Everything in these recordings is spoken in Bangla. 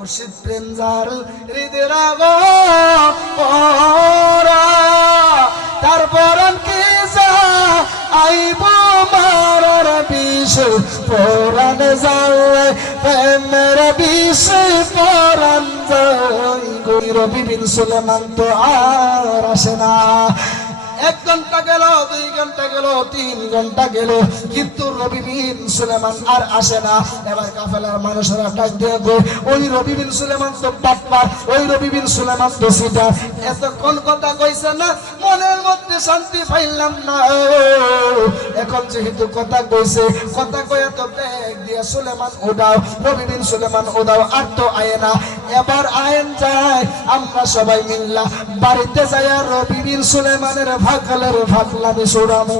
মুর্শিদ প্রেম যার হৃদয়ের পরা তারপর কি যা আইব মারার বিষ পরাণ যায় প্রেমের বিষ পরাণ যায় রবি বিন সুলেমান তো আর আসে না। 1 ঘন্টা গেল, 2 ঘন্টা গেল, 3 ঘন্টা গেল, কিন্তু রবি বিন সুলেমান আর আসে না। এবার কাফেলার মানুষেরা ডাক দিয়ে গো, ওই রবি বিন সুলেমান তো বাটপার, ওই রবি বিন সুলেমান তো সিটার। এতক্ষণ কথা কইছে না, মনের মধ্যে শান্তি পাইলাম না। এখন যেহেতু কথা কইছে, কথা কইয়া তো ব্যাগ দিয়ে সুলেমান উদাও, রবি বিন সুলেমান উদাও, আর তো আয় না। এবার আইন যায়, আমরা সবাই মিল্লা বাড়িতে যাইয়া রবি বিন সুলেমানের ভাগলের ভাগলামি সুরামু।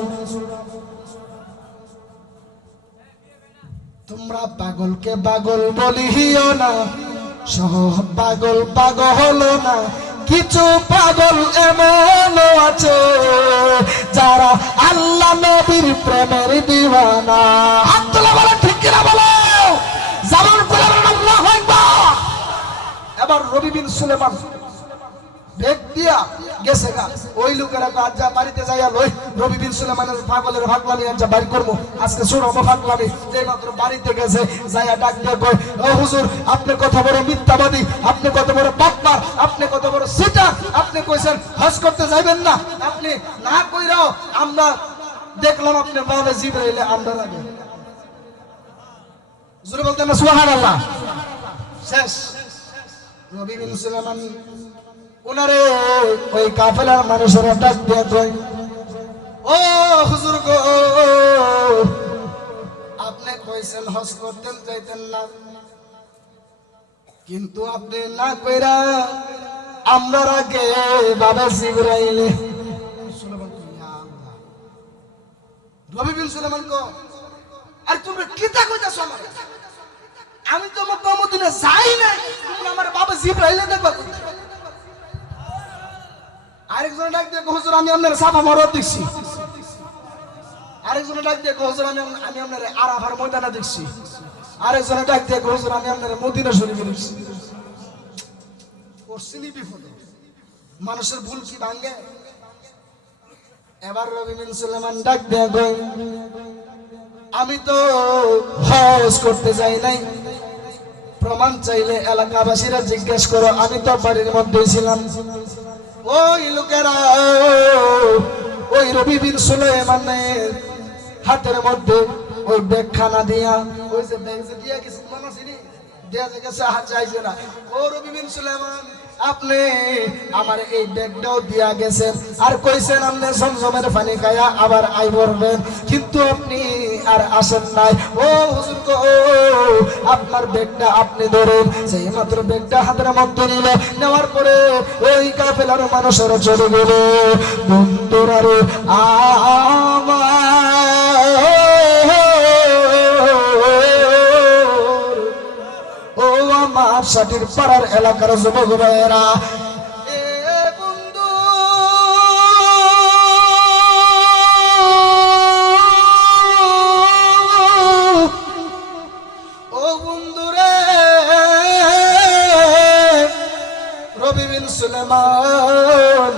তোমরা পাগলকে পাগল বলিও না, সব পাগল পাগল হলো না। কিছু পাগল এমন আছে যারা আল্লাহ নবীর প্রেমের দিওয়ানা। হাত তোলা বলো, ঠিক কিনা বলো, যেমন বলে আল্লাহু আকবার। এবার রবি বিন সুলেমান বেগ দিয়া গেছে গা, ওই লোকেরা আজ যা বাড়িতে যাইয়া লই রবি বিন সুলেমানের পাগলের ভাগলামি আজ বাড়ি করবো, আজকে সুরমো ভাগলামি। যে মাত্র বাড়িতে গেছে যাইয়া ডাক দিয়ে কয়, ও হুজুর, আপনি কত বড় মিথ্যাবাদী, আপনি কত বড় বাটপার, আপনি কত বড় সিটার। আপনি কইছেন হজ করতে যাইবেন না, আপনি না কইরাও আমরা দেখলাম আপনি বাবে জিবরাইলে আমরা লাগে। জোরে বলতেন না সুবহানাল্লাহ। শেষ রবি বিন সুলেমান উনারে ওই কাফেলার মানুষেরা ডাক দিয়ে কয়, ও হুজুর গো, আপনি কইছেন হজ করতেন যাইতেন না, কিন্তু আপনি না কইরা আমরা আগে বাবা জিবরাইলে। রবি বিন সুলেমান কো, আর তোমরা কিতা কইতাছো আমারে? আমি তো মক্কা মদিনা যাই নাই, তোমরা আমার বাবা জিবরাইলে দেখবা। আরেকজন ডাক দিয়ে হুজুর, আমি আপনার সাফা মরদ দেখছি। আরেকজন ডাক দিয়ে হুজুর, আমি আপনার আরাফার ময়দানে দেখছি। আরেকজন ডাক দিয়ে হুজুর, আমি আপনার মদিনা শরীফে দেখছি। করছিনি বিপদ, মানুষের ভুল কি ভাঙে? এবার রবি বিন সুলেমান ডাক দিয়ে কই, আমি তো হজ করতে যাই নাই, প্রমাণ চাইলে এলাকাবাসীরা জিজ্ঞেস করো, আমি তো বাড়ির মধ্যেই ছিলাম। ওই লোকেরা ওই রবি বিন সুলেমানের হাতের মধ্যে ওই ব্যাগখানা দিয়া, ওই যে ব্যাগ যে দিয়া গেছে মনে আছে নি, দিয়া গেছে হাত চাইছে না। ও রবি বিন সুলেমান, আপনি আমার এই ব্যাগটাও দিয়া গেছেন, আর কইছেন আপনি জমজমের পানি খায়া আবার আই বলবেন, কিন্তু আপনি আর আসেন নাই। ও হুজুর গো, আপনার ব্যাগটা আপনি ধরুন। সেই মাত্র ব্যাগটা হাতের মধ্যে নিল, নেওয়ার পরে ওই কাফেলার মানুষেরা চলে গেল। বন্ধুরা রে ও আমার সাটির পাড়ার এলাকার যুবক ভাইয়েরা, রবি বিন সুলেমান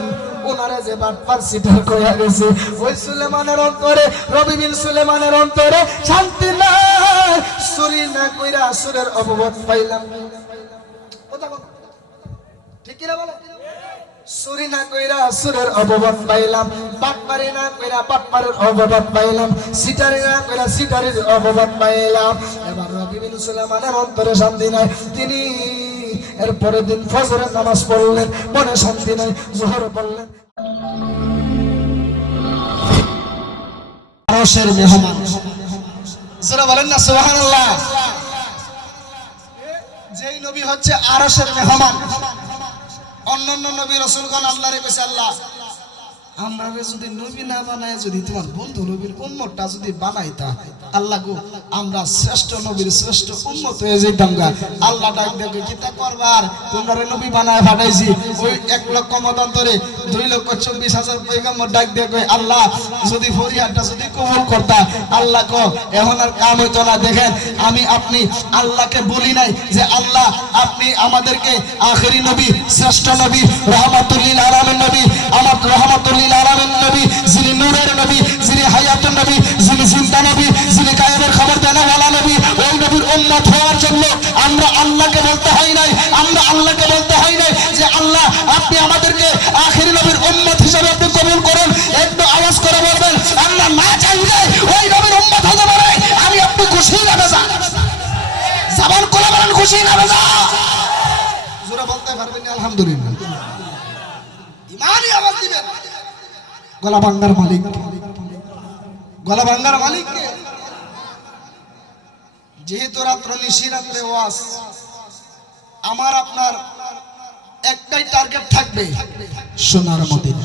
উনারে যে বাটপার সিটার কইয়া গেছে, ওই সুলেমানের অন্তরে, রবি বিন সুলেমানের অন্তরে শান্তি নাই। চুরি না কইরা সুরের অপবাদ পাইলাম। ঠিক কিনা বলে? চুরি না কইরা সুরের অপবাদ পাইলাম, বাটপারি না কইরা বাটপারের অপবাদ পাইলাম, সিটারি না কইরা সিটারির অপবাদ পাইলাম। এবার রবি বিন সুলেমানের অন্তরে শান্তি নাই। তিনি এরপরের দিন ফজরের নামাজ পড়লেন, মনে শান্তি নাই, জোহর পড়লেন। আরশের মেহমান, যারা বলেন না সুবহানাল্লাহ। যেই নবী হচ্ছে আরশের মেহমান, অন্যান্য নবী রাসূলগণ আল্লাহরে কইছে, আল্লাহ আমরা যদি নবী না বানায় যদি তোমার বন্ধু নবীর উম্মতটা যদি বানাইতা আল্লাহ গো আমরা শ্রেষ্ঠ নবীর শ্রেষ্ঠ উম্মত হয়ে যেতাম গা। আল্লাহ ডাক দেখে কি তা করবার তোমরা নবী বানায় পাঠাইছি ওই 1 লক্ষ মতান্তরে 2,24,000 পয়গম্বর ডাক দেখে আল্লাহ যদি ফরিয়াদটা যদি কবুল করতা আল্লাহ কো এখন আর কাম হইতো না। দেখেন আমি আপনি আল্লাহকে বলি নাই যে আল্লাহ আপনি আমাদেরকে আখেরি নবী শ্রেষ্ঠ নবী রহমাতুল লিল আলামিন নবী আমার রহমাতুল লিল আলামিন নবী যিনি নূরের নবী যিনি হায়াতুন নবী যিনি জিন্দা নবী যিনি গায়েবের খবর দেওয়ালা নবী ওই নবীর উম্মত হওয়ার জন্য আমরা আল্লাহকে বলতে হয় নাই আমরা আল্লাহকে বলতে হয় নাই যে আল্লাহ আপনি আমাদেরকে আখেরি নবীর উম্মত হিসেবে আপনি কবুল করুন। একটু আওয়াজ করে বলবেন আল্লাহ না চাইলে ওই নবীর উম্মত হতে পারে আমি আপনি খুশি না বেজা জবান করে বলেন খুশি না বেজা জোরে বলতে পারবেন আলহামদুলিল্লাহ ইমানই আওয়াজ দিবেন। গলা ভাঙ্গার মালিক গলা ভাঙ্গার মালিক কে? যেহেতু রাত্র নিশি রাত্রে ওয়াজ আমার আপনার একটাই টার্গেট থাকবে সোনার মদিনা।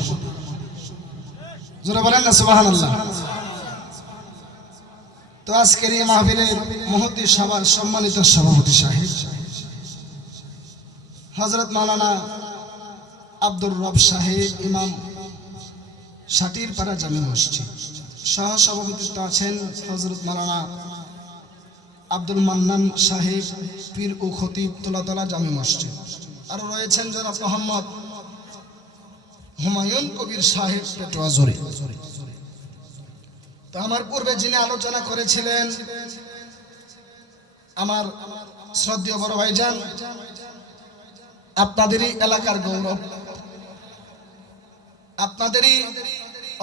জোরে বলেন না সুবহানাল্লাহ। তো আজকের এই মাহফিলের মুহূর্তে সবার সম্মানিত সভাপতি সাহেব হযরত মাওলানা আব্দুর রব সাহেব ইমাম সাটিরপাড়া জামে মসজিদ, সহ সভাপতিত্ব আছেন হযরত মাওলানা আব্দুল মান্নান সাহেব পীর ও খতিব তোলাতলা জামে মসজিদ, আর রয়েছেন জনাব মোহাম্মদ হুমায়ুন কবির সাহেব পেটোয়া জোরে। তো আমার পূর্বে যিনি আলোচনা করেছিলেন আমার শ্রদ্ধেয় বড় ভাইজান, আপনাদেরই এলাকার গৌরব, আপনাদেরই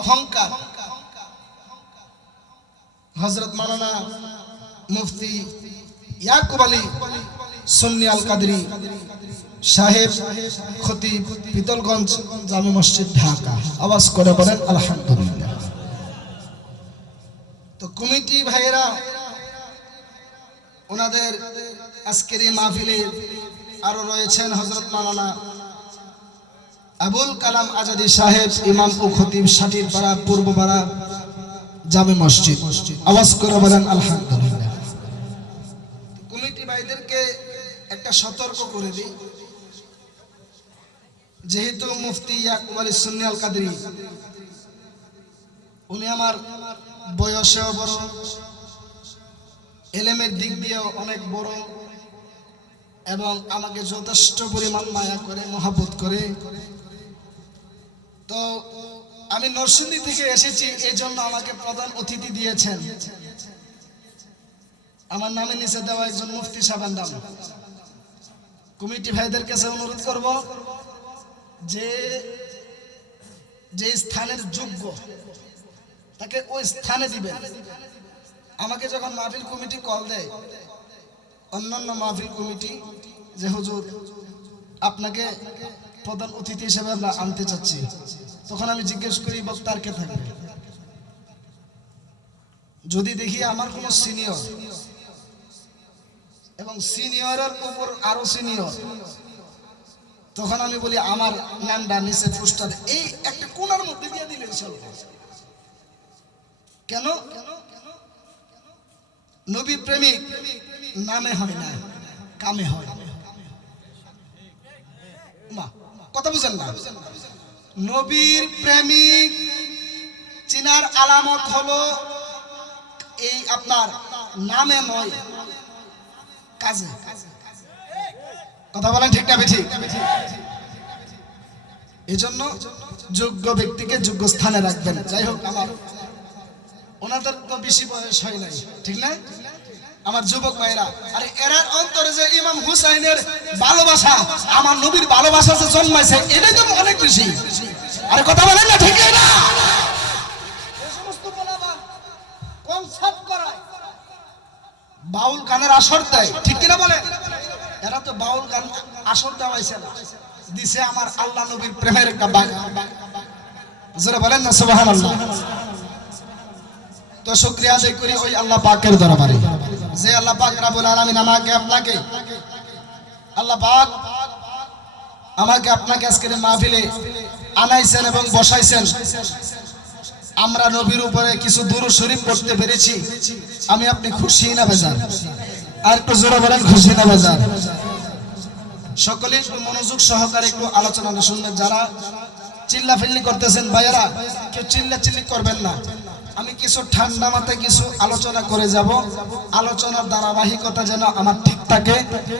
অহংকার, হযরত মাওলানা মুফতি ইয়াকুব আলী সুন্নি আল কাদরি সাহেব খতিব পিতলগঞ্জ জামে মসজিদ ঢাকা। আওয়াজ করে বলেন আলহামদুলিল্লাহ। তো কমিটি ভাইয়েরা ওনাদের আজকের এই মাহফিলে আরো রয়েছেন হযরত মাওলানা আবুল কালাম আজাদি সাহেব ইমাম ও খতিব সাটিরপাড়া পূর্বপাড়া জামে মসজিদ। আওয়াজ করে বলেন আলহামদুলিল্লাহ। কমিটি ভাইদেরকে একটা সতর্ক করে দিই, যেহেতু মুফতি ইয়াকুব আলী সুন্নি আল কাদরি উনি আমার বয়সেও বড়, এলেমের দিক দিয়েও অনেক বড় এবং আমাকে যথেষ্ট পরিমাণ মায়া করে মহব্বত করে। তো আমি নরসিংদী থেকে এসেছি, এই জন্য আমাকে প্রধান অতিথি দিয়েছেন। আমার নামে নিচে দেওয়া একজন মুফতি সাহেবের নাম। কমিটি ভাইদের কাছে অনুরোধ করব যে যে স্থানের যোগ্য তাকে ওই স্থানে দিবেন। আমাকে যখন মাহফিল কমিটি কল দেয়, অন্যান্য মাহফিল কমিটি যে হুজুর আপনাকে প্রধান অতিথি হিসেবে আমরা আনতে চাচ্ছি, তখন আমি জিজ্ঞেস করি বক্তার কে থাকবে। যদি দেখি আমার কোনো সিনিয়র এবং সিনিয়রের উপর আরো সিনিয়র, তখন আমি বলি আমার নামটা নিচে পোস্টার এই একটা কোণার মধ্যে দিয়ে দিলে চলবে। কেন? নবী প্রেমিক নামে হয় না, কামে হয়। কথা বুঝেন না? নবীর প্রেমিক চিনার আলামত হলো এই আপনার নামে নয়, কাজে। কথা বলেন ঠিক না বেঠিক? এই জন্য যোগ্য ব্যক্তিকে যোগ্য স্থানে রাখবেন। যাই হোক, আমার ওনাদের তো বেশি বয়স হয় নাই, ঠিক না? আমার যুবক ভাইরা, আরে এরার অন্তরে যে ইমাম হুসাইনের ভালোবাসা, আমার নবীর ভালোবাসা যে জন্মাইছে, এটাই তো অনেক বেশি। আরে কথা বলেন না ঠিক না? এই সমস্ত বলাবান কনসার্ট করায়, বাউল গানের আসর দেয়, ঠিক কিনা বলে? এরা তো বাউল গান আসর দেওয়াইছে না, দিছে আমার আল্লাহ নবীর প্রেমের একটা বাগান। যারা বলেন না সুবহানাল্লাহ। তো শুকরিয়া আদায় করি ওই আল্লাহ পাকের দরবারে, যে আল্লাহ পাক রব্বুল আলামিন আমাকে আপনাকে, আল্লাহ পাক আমাকে আপনাকে আজকের মাহফিলে আনাইছেন এবং বসাইছেন। আমরা নবীর উপরে কিছু দুরূদ শরীফ পড়তে পেরেছি। আমি আপনি খুশি না বেজার? আর একটু জোরে বলেন, খুশি না বেজার? সকলে একটু মনোযোগ সহকারে একটু আলোচনাটা শুনবেন। যারা চিল্লাফিল্লি করতেছেন ভাইয়েরা, কেউ চিল্লাচিল্লি করবেন না। আমি কিছু ঠান্ডা মাথায় কিছু আলোচনা করে যাব। আলোচনার ধারাবাহিকতা যেন আমার ঠিক থাকে,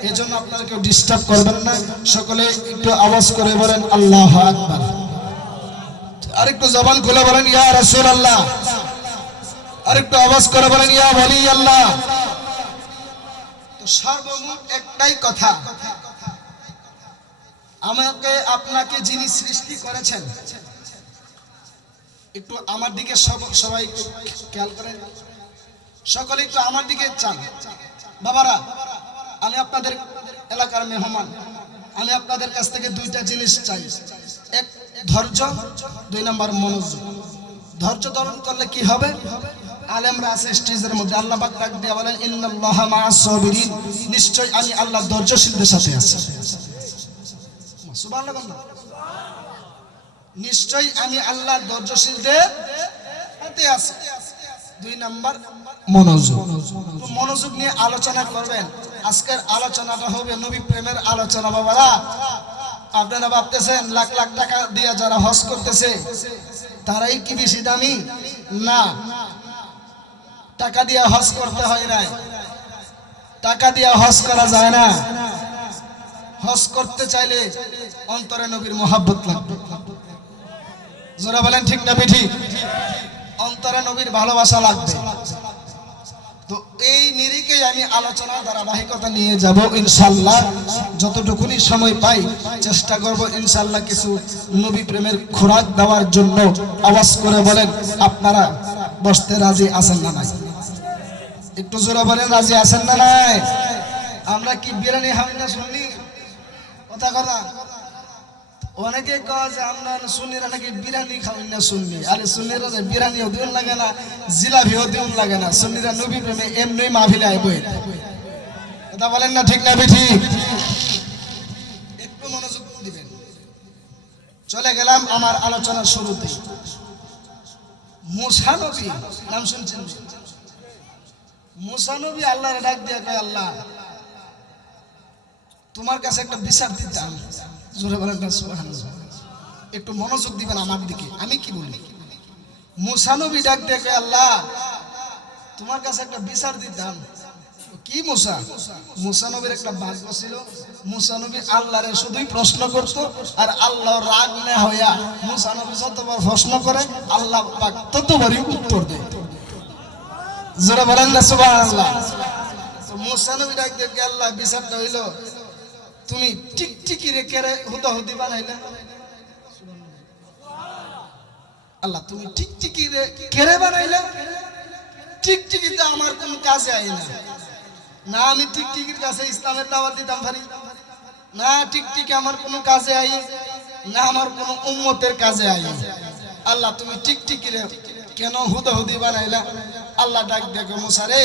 এজন্য আপনারা কেউ ডিস্টার্ব করবেন না। সকলে একটু আওয়াজ করে বলেন আল্লাহু আকবার। আরেকটু জবান খুলে বলেন ইয়া রাসূলুল্লাহ। আরেকটু আওয়াজ করে বলেন ইয়া ওয়ালি আল্লাহ। তো সর্বমোট একটাই কথা, আমাকে আপনাকে যিনি সৃষ্টি করেছেন, একটু আমার দিকে সবাই একটু খেয়াল করেন, সকলে একটু আমার দিকে চান। বাবারা, আমি আপনাদের এলাকার মেহমান, আমি আপনাদের কাছ থেকে দুইটা জিনিস চাই। এক, ধৈর্য, 2 নম্বর মনোযোগ। ধৈর্য ধারণ করলে কি হবে? আলেমরা আছে স্টেজের মধ্যে, আল্লাহ পাক ডাক দিয়ে বলেন ইন্নাল্লাহা মা'আস সাবিরিন, নিশ্চয় আমি আল্লাহ ধৈর্যশীলদের সাথে আছি। সুবহানাল্লাহ। নিশ্চয় আমি আল্লাহ ধৈর্যশীলদের সাথে আছি। 2 নম্বর মনোযোগ। মনোযোগ নিয়ে আলোচনা করবেন। আজকের আলোচনাটা হবে নবী প্রেমের আলোচনা। বাবারা, আপনারা ভাবতেছেন লাখ লাখ টাকা দিয়ে যারা হজ করতেছে তারাই কি বেশি দামি? না, টাকা দিয়ে হজ করতে হয় না, টাকা দিয়ে হজ করা যায় না। হজ করতে চাইলে অন্তরে নবীর মহব্বত লাগবে। যারা বলেন ঠিক না ঠিক? অন্তরে নবীর ভালোবাসা লাগবে। তো এই নিরিখে আমি আলোচনার ধারাবাহিকতা নিয়ে যাব ইনশাআল্লাহ। যতটুকুনি সময় পাই চেষ্টা করব ইনশাআল্লাহ কিছু নবী প্রেমের খোরাক দেওয়ার জন্য। আওয়াজ করে বলেন আপনারা বসতে রাজি আছেন না নাই? একটু জোরে বলেন রাজি আছেন না নাই? আমরা কি বিরিয়ানি খাই না শুনি? কথা কথা অনেকে কয় যে আমরা সুন্নিরা নাকি বিরিয়ানি খাই না শুনি। আরে সুন্নিরা বিরিয়ানিও দিন লাগে না, জিলাপিও দিন লাগে না। সুন্নিরা নবী প্রেমে এমনি মাহফিলে আইব। কথা বলেন না ঠিক না ঠিক? একটু মনোযোগ দিবেন। চলে গেলাম আমার আলোচনার শুরুতে। মুসা নবী নাম শুনছেন? মুসা নবী আল্লাহর ডাক দিয়ে কয় আল্লাহ তোমার কাছে একটা বিচার দিতাম। জোরে বলেন না সুবহানাল্লাহ। একটু মনোযোগ দিবেন আমার দিকে, আমি কি বলি। মুসা নবী ডাক দিয়ে কয় আল্লাহ তোমার কাছে একটা বিচার দিতাম। কি মুসা? মুসা নবীর একটা ভাগ্য ছিল, মুসা নবী আল্লাহরে শুধুই প্রশ্ন করতো, আর আল্লাহ রাগ না হইয়া মুসা নবী যতবার প্রশ্ন করে আল্লাহ পাক ততবারই উত্তর দেয়। জোরে বলেন না সুবহানাল্লাহ। মুসা নবী ডাক দিয়ে আল্লাহ বিচারটা হইল তুমি টিকটিকি রে কেরে হুদাহুদি বানাইলা। আল্লাহ তুমি টিকটিকি রে কেরে বানাইলা? টিকটিকিতে আমার কোন কাজে আই না। না আমি টিকটিকির কাছে ইসলামের দাওয়াত দিতাম পারি না, টিকটিকি আমার কোন কাজে আই না, আমার কোন উম্মতের কাজে আই। আল্লাহ তুমি টিকটিকি রে কেন হুদাহুদি বানাইলা? আল্লাহ ডাক দেখো মুসা রে,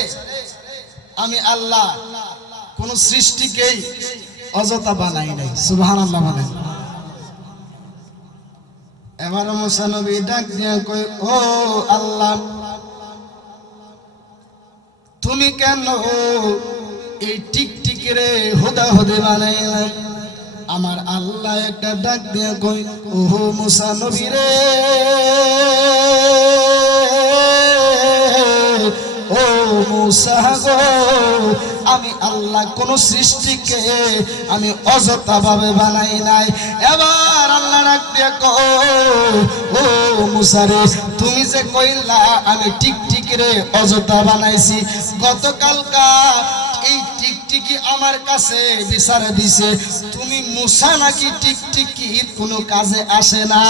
আমি আল্লাহ কোন সৃষ্টিকেই অযথা বানাই নাই। সুবহানাল্লাহ বলেন। এবার মুসা নবী ডাক দিয়ে কই ও আল্লাহ তুমি কেন এই টিকটিকি রে হুদাহুদি বানাইলা? আমার আল্লাহ একটা ডাক দিয়ে কই ও মুসা নবী রে, ও মুসা গো, আমি আল্লাহ কোন সৃষ্টিকে আমি অযথা ভাবে বানাই নাই। এবার আল্লাহ ডাক দিয়ে কয় ও মুসা রে, তুমি যে কইলা আমি টিকটিকি রে অযথা বানাইছি, গতকালকা এই টিকটিকি আমার কাছে বিচার দিছে তুমি মুসা নাকি টিকটিকি কোনো কাজে আসে না।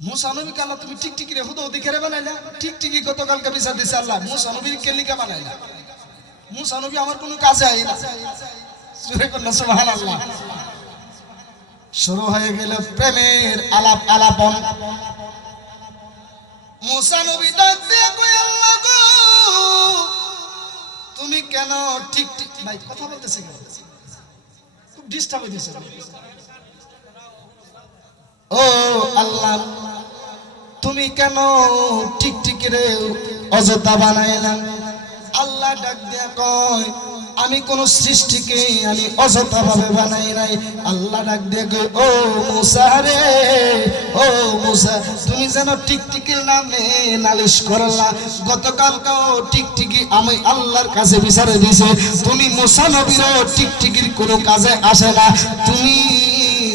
মুসা নবীকে আল্লাহ তুমি টিকটিকি রে হুদাহুদি কেরে বানাইলা? টিকটিকি গতকালকে বিচার দিছে আল্লাহ, মুসা নবীর কেলিকা বানাইলা? মুসা নবী আমার কোনো কাজে আই না। জোরে বলেন সুবহানাল্লাহ। শুরু হয়ে গেল প্রেমের আলাপ আলাপন। মুসা নবী ডাক দিয়ে কই আল্লাহ গো তুমি কেন টিকটিকি ভাই কথা বলতেছে কেন? খুব ডিস্টার্ব হইতেছে। ও আল্লাহ, তুমি কেন টিকটিকিরে অযথা বানাইলা? আল্লাহ ডাক দিয়া কয়, আমি কোন সৃষ্টিকে আমি অযথা ভাবে বানাই নাই। আল্লাহ ডাক দিয়ে কয়, ও মুসা রে, ও মুসা, তুমি যেন টিকটিকির নামে নালিশ করলা। গতকালকেও টিকটিকি আমি আল্লাহর কাছে বিচারে দিছে, তুমি মুসা নবীরও টিকটিকির কোনো কাজে আসে না, তুমি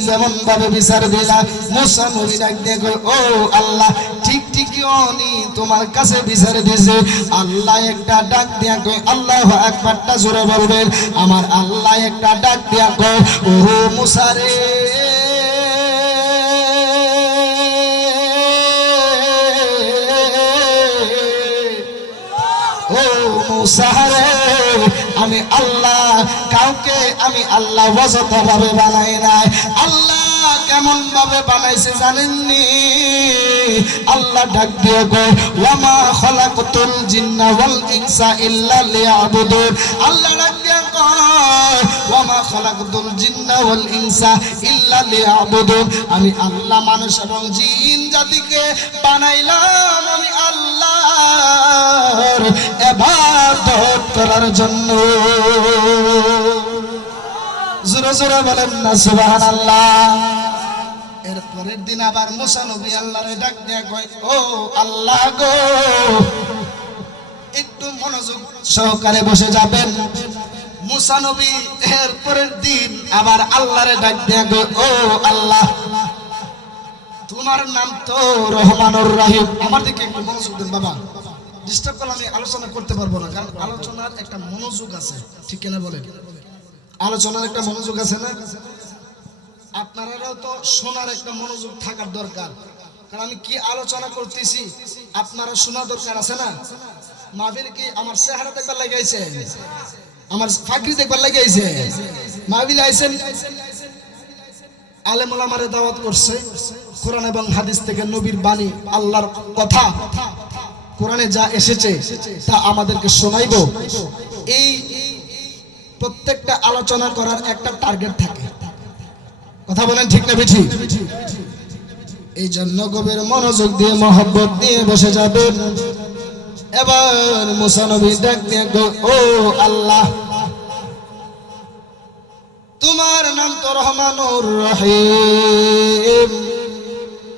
যেমন ভাবে বিচার দিলা। মুসা নবী ডাক দিয়ে কয়, ও আল্লাহ, টিকটিকি অনি তোমার কাছে বিচার দিছে। আল্লাহ একটা ডাক দিয়া কয়, আল্লাহু আকবারটা জোরে বলবেন। আমার আল্লাহ একটা ডাক দিয়া কয়, ও মুসা রে, ও মুসা রে, আমি আল্লাহ কাউকে আমি আল্লাহ অযথা ভাবে বানাই নাই। আল্লাহ কেমন ভাবে বানাইছে জানেননি? আল্লাহ ডাক দিয়ে কয়, ওয়ামা খালাকতুল জিন্না ওয়াল ইনসা ইল্লা লিয়াবুদুন। আল্লাহ ডাক দিয়ে কয়, ওয়ামা খালাকতুল জিন্না ওয়াল ইনসা ইল্লা লিয়াবুদুন। আমি আল্লাহ মানুষ এবং জিন জাতিকে বানাইলাম আমি আল্লাহর ইবাদত করার জন্য। জোরে জোরে বলেন না সুবহানাল্লাহ। এরপরের দিন আবার মুসা নবী আল্লাহরে ডাক দিয়া কয়, ও আল্লাহ গো, একটু মনোযোগ সহকারে বসে যাবেন। মুসা নবী এরপরের দিন আবার আল্লাহরে ডাক দিয়া কয়, ও আল্লাহ, তোমার নাম তো রহমানুর রহিম। আমার দিকে একটু মনোযোগ দেন বাবা, ডিস্টার্ব করলে আমি আলোচনা করতে পারবো না, কারণ আলোচনার একটা মনোযোগ আছে, ঠিক কিনা বলেন? আলোচনার একটা মনোযোগ আছে না? আপনারাও তো শোনার একটা মনোযোগ থাকার দরকার, কারণ আমি কি আলোচনা করতেছি আপনারা শোনা দরকার আছে না? মাহফিল কি আমার চেহারা দেখবার লাগাইছে, আমার ফাকরি দেখবার লাগাইছে? মাহফিল আইছেন, আলেম ওলামারে দাওয়াত করছে, কোরআন এবং হাদিস থেকে নবীর বাণী আল্লাহর কথা কোরআনে যা এসেছে তা আমাদেরকে শোনাইবো। এই প্রত্যেকটা আলোচনা করার একটা টার্গেট থাকে, কথা বলেন ঠিক না বেঠি? এই জন্য গভীর মনোযোগ দিয়ে মহব্বত দিয়ে বসে যাবেন। এবার মুসা নবী ডাক দিয়ে, ও আল্লাহ, তোমার নাম তো রহমানুর রহিম,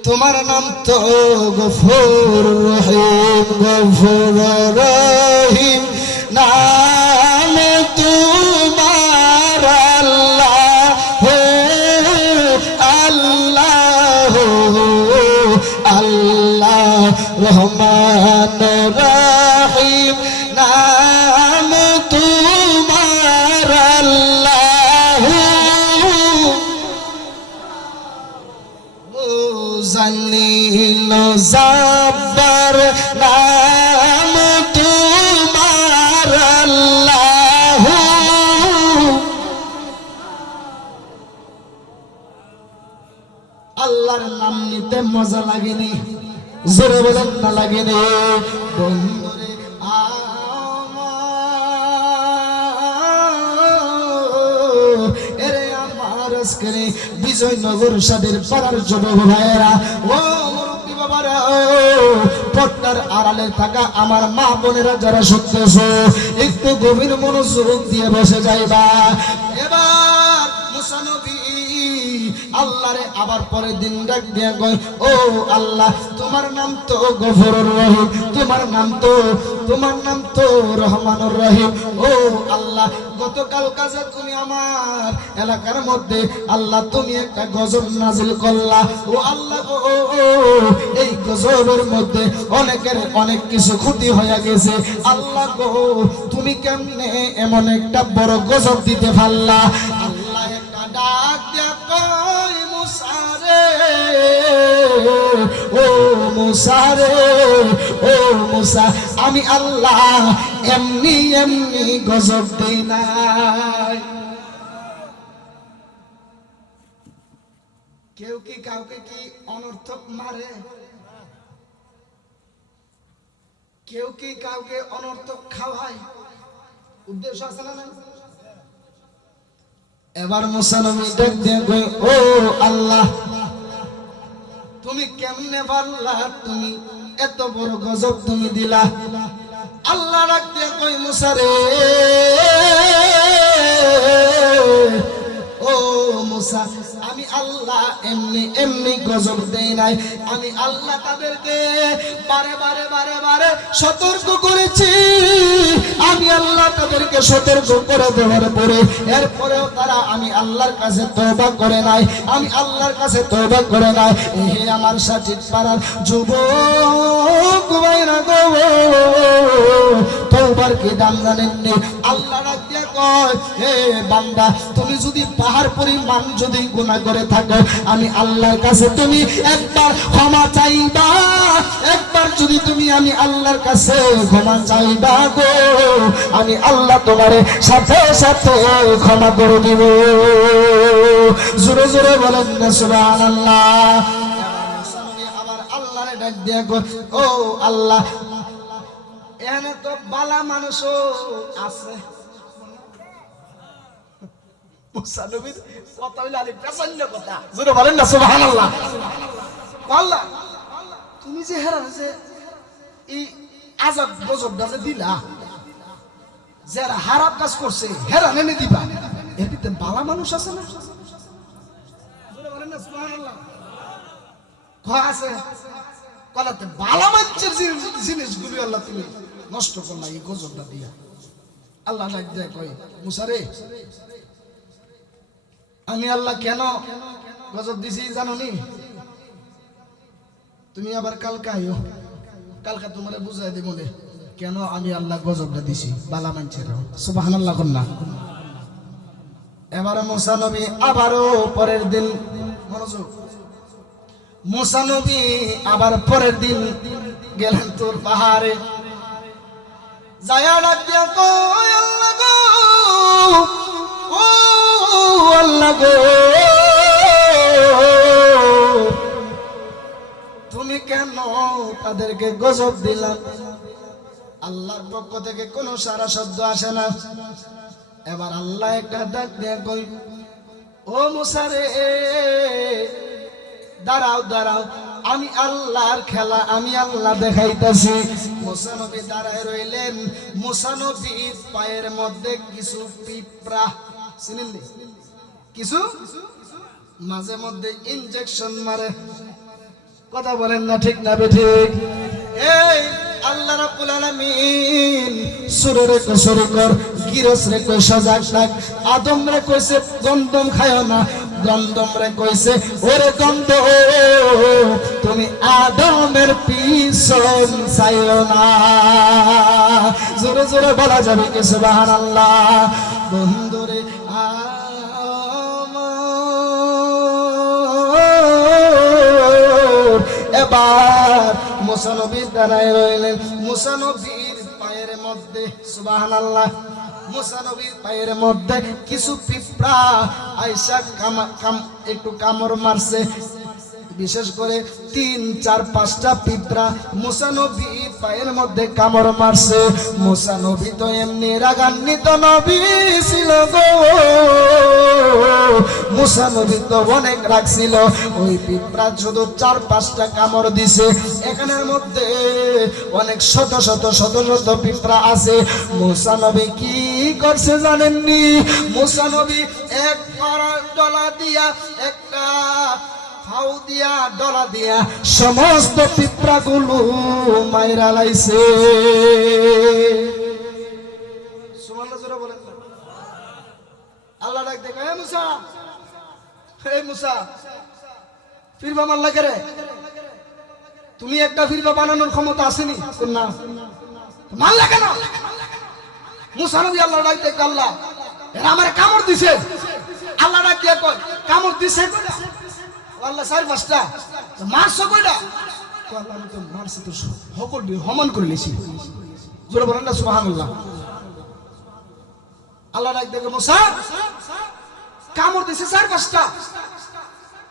তোমার নাম তো গফুর রহিম, গফুর রহিম নাম তোমার আল্লাহ, আল্লাহ আল্লাহ রহমান রহিম নাম তোমার আল্লাহ। ও জালিল জাব্বার নাম তোমার আল্লাহ। আল্লাহর নাম নিতে মজা লাগেনি? জোরে বলেন না লাগেনি? বন্ধুরে এরে আমার আজকের বিজয়নগর সাদের পাড়ার যুবক ভাইয়েরা, ও মুরব্বী বাবারা, পর্দার আড়ালে থাকা আমার মা বোনেরা যারা শুনতেছো, একটু গভীর মনোযোগ দিয়ে বসে যাইবা। এবার মুসা নবী আল্লাহরে আবার পরের দিন ডাক দিয়া কয়, ও আল্লাহ, তোমার নাম তো গফুরুর রহিম, তোমার নাম তো রহমানুর রহিম। ও আল্লাহ, গতকাল কাজে তুমি আমার এলাকার মধ্যে আল্লাহ তুমি একটা গজব নাজিল করলা। ও আল্লাহ গো, এই গজবের মধ্যে অনেকের অনেক কিছু ক্ষতি হয়ে গেছে। আল্লাহ গো, তুমি কেমনে এমন একটা বড় গজব দিতে পারলা? আল্লাহ একটা ডাক দিয়া কয়, মুসা রে, ও মুসা রে, ও মুসা, আমি আল্লাহ এমনি এমনি গজব দেই নাই। কেউ কি কাউকে কি অনর্থক মারে? কেউ কি কাউকে অনর্থক খাওয়ায়? উদ্দেশ্য আছে না? এবার মুসা নবী ডাক দিয়ে কই, ও আল্লাহ, তুমি কেমনে পারলা, তুমি এত বড় গজব তুমি দিলা। আল্লাহ ডাক দিয়ে কই, মুসা রে, ও মুসা, আমি আল্লাহ এমনি এমনি গজব দেই নাই, আমি আল্লাহ তাদেরকে বারে বারে বারে বারে সতর্ক করেছি। আমি আল্লাহ তাদেরকে সতর্ক করে দেওয়ার পরে এরপরেও তারা আমি আল্লাহর কাছে তওবা করে নাই, আমি আল্লাহর কাছে তওবা করে নাই। হে আমার সাথী পাড়ার যুবক ভাইরা গো, তওবার কি দাম জানেননি? আল্লাহ ডাক দিয়ে কয়, হে বান্দা, তুমি যদি পাহাড় পরিমাণ যদি গুনাহ করে থাকো, আমি আল্লাহর কাছে তুমি একবার ক্ষমা চাইবা, একবার যদি তুমি আমি আল্লাহর কাছে ক্ষমা চাইবা গো, আমি আল্লাহ তোমারে সাথে সাথে ক্ষমা করে দিব। জোরে জোরে বলেন না সুবহানাল্লাহ। আবার আল্লাহরে ডাক দিয়া গো, ও আল্লাহ, এখানে তো বালা মানুষও আছে। মুসা নবীর কথা হইল আলী প্রচন্ড কথা, জোরে বলেন না সুবহানাল্লাহ। আল্লাহ, তুমি যে হেরান যে এই আযাব গজবটা যে দিলা, যারা খারাপ কাজ করছে হেরান এনে দিবা, এর ভিতরে বালা মানুষ আছে না? জোরে বলেন না সুবহানাল্লাহ। কয় আছে, কলাতে বালা মানুষের জিনিসগুলো আল্লাহ তুমি নষ্ট করলা এই গজবটা দিয়া। আল্লাহ ডাক দেয় কয়, মুসা রে, আমি আল্লাহ কেন গজব দিছি জানো নি? তুমি আবার কালকে আইও, কালকে তোমারে বুঝাই দেব নে কেন আমি আল্লাহ গজবটা দিছি বালা মানুষের। সুবহানাল্লাহ কন্যা। এবারে মুসা নবী আবারও পরের দিন, মনোযোগ, মুসা নবী আবার পরের দিন গেলেন তোর পাহাড়ে, যায়া ডাক দিয়া কই, আল্লাহ গো, ও আল্লাহ গো, তুমি কেন তাদেরকে গজব দিলা? আল্লাহর পক্ষ থেকে কোনো সারা শব্দ আসে না। এবার আল্লাহ একটা ডাক দিয়ে কই, ও মুসা রে, দাঁড়াও দাঁড়াও, আমি আল্লাহর খেলা আমি আল্লাহ দেখাইতাছি। মুসা নবী দাঁড়ায় রইলেন, মুসা নবীর পায়ের মধ্যে কিছু পিঁপড়া, চিনেননি? কিছু মাঝে মধ্যে ইনজেকশন মারে। কথা বলেন না ঠিক না বেঠিক? এই আল্লাহ রাব্বুল আলামিন সূরা রে কসরি কর, গিরস রে কই সজাগ থাক, আদম রে কইছে গন্ধম খায়ো না, গন্ধম রে কইছে ওরে গন্ধ তুমি আদমের পিছন চাইও না। জোরে জোরে বলা যাবে কি সুবহানাল্লাহ। বন্ধুরে এবার মুসা নবী দাঁড়ায় রইলেন, মুসা নবীর পায়ের মধ্যে, সুবহানাল্লাহ, মুসা নবীর পায়ের মধ্যে কিছু পিঁপড়া আইসা একটু কামড় মারছে। বিশেষ করে 3, 4, 5টা পিঁপড়া মুসা নবীর পায়ের মধ্যে কামড় মারছে। মুসা নবী তো এমনি রাগান্বিত নবী ছিল গো, মুসা নবী তো অনেক রাগছিল। ওই পিঁপড়া শুধু 4, 5টা কামড় দিছে, এখানের মধ্যে অনেক শত শত শত শত পিঁপড়া আছে। মুসা নবী কি করছে জানেননি? মুসা নবী এক ডলা দিয়া, একটা ফাউ দিয়া, ডলা দিয়া সমস্ত পিঁপড়া গুলো মাইরা লাইছে। সুবহানাল্লাহ জোরে বলেন না। আল্লাহ ডাক দেখে, হে মুসা, হে মুসা, ফিরবা মারলা করে? তুমি একটা ফিরবা বানানোর ক্ষমতা আসেনি না, মারলা কেন? মুসা নবী আল্লাহ ডাক দেখে, আল্লাহ এরা আমার কামড় দিছে। আল্লাহ ডাক দিয়ে কয়, কামড় দিছে কয়টা? আল্লাহ 4, 5টা। মারছো কয়টা? আল্লাহ আমি তো মারছি তো সকল সমান করে নিয়েছি। জোরে বলেন না সুবহানাল্লাহ। আল্লাহ ডাক দেখে, মুসা কামড় দিছে 4, 5টা,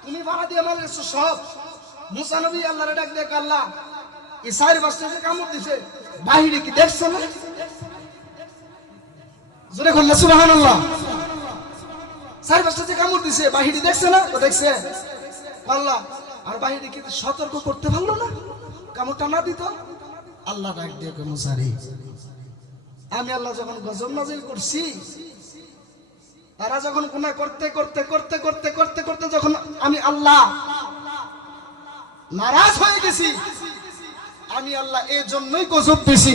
তুমি ভাড়া দিয়ে মারছো সব। মুসা নবী আল্লাহর ডাক দেখে, আল্লাহ এই 4, 5টা কামড় দিছে বাহিরে কি দেখছো না? জোরে বলেন না সুবহানাল্লাহ। চারি পাঁচটা যে কামড় দিছে, বাহিরে দেখছে না? ও দেখছে আল্লাহ। আর বাহিরে কি সতর্ক করতে পারলো না? কামড়টা না দিত? আল্লাহ ডাক দিয়ে কই, মুসারি আমি আল্লাহ যখন গজব নাজিল করছি, তারা যখন গুনাহ করতে করতে করতে করতে করতে করতে যখন আমি আল্লাহ নারাজ হয়ে গেছি, আমি আল্লাহ এই জন্যই গজব দিছি।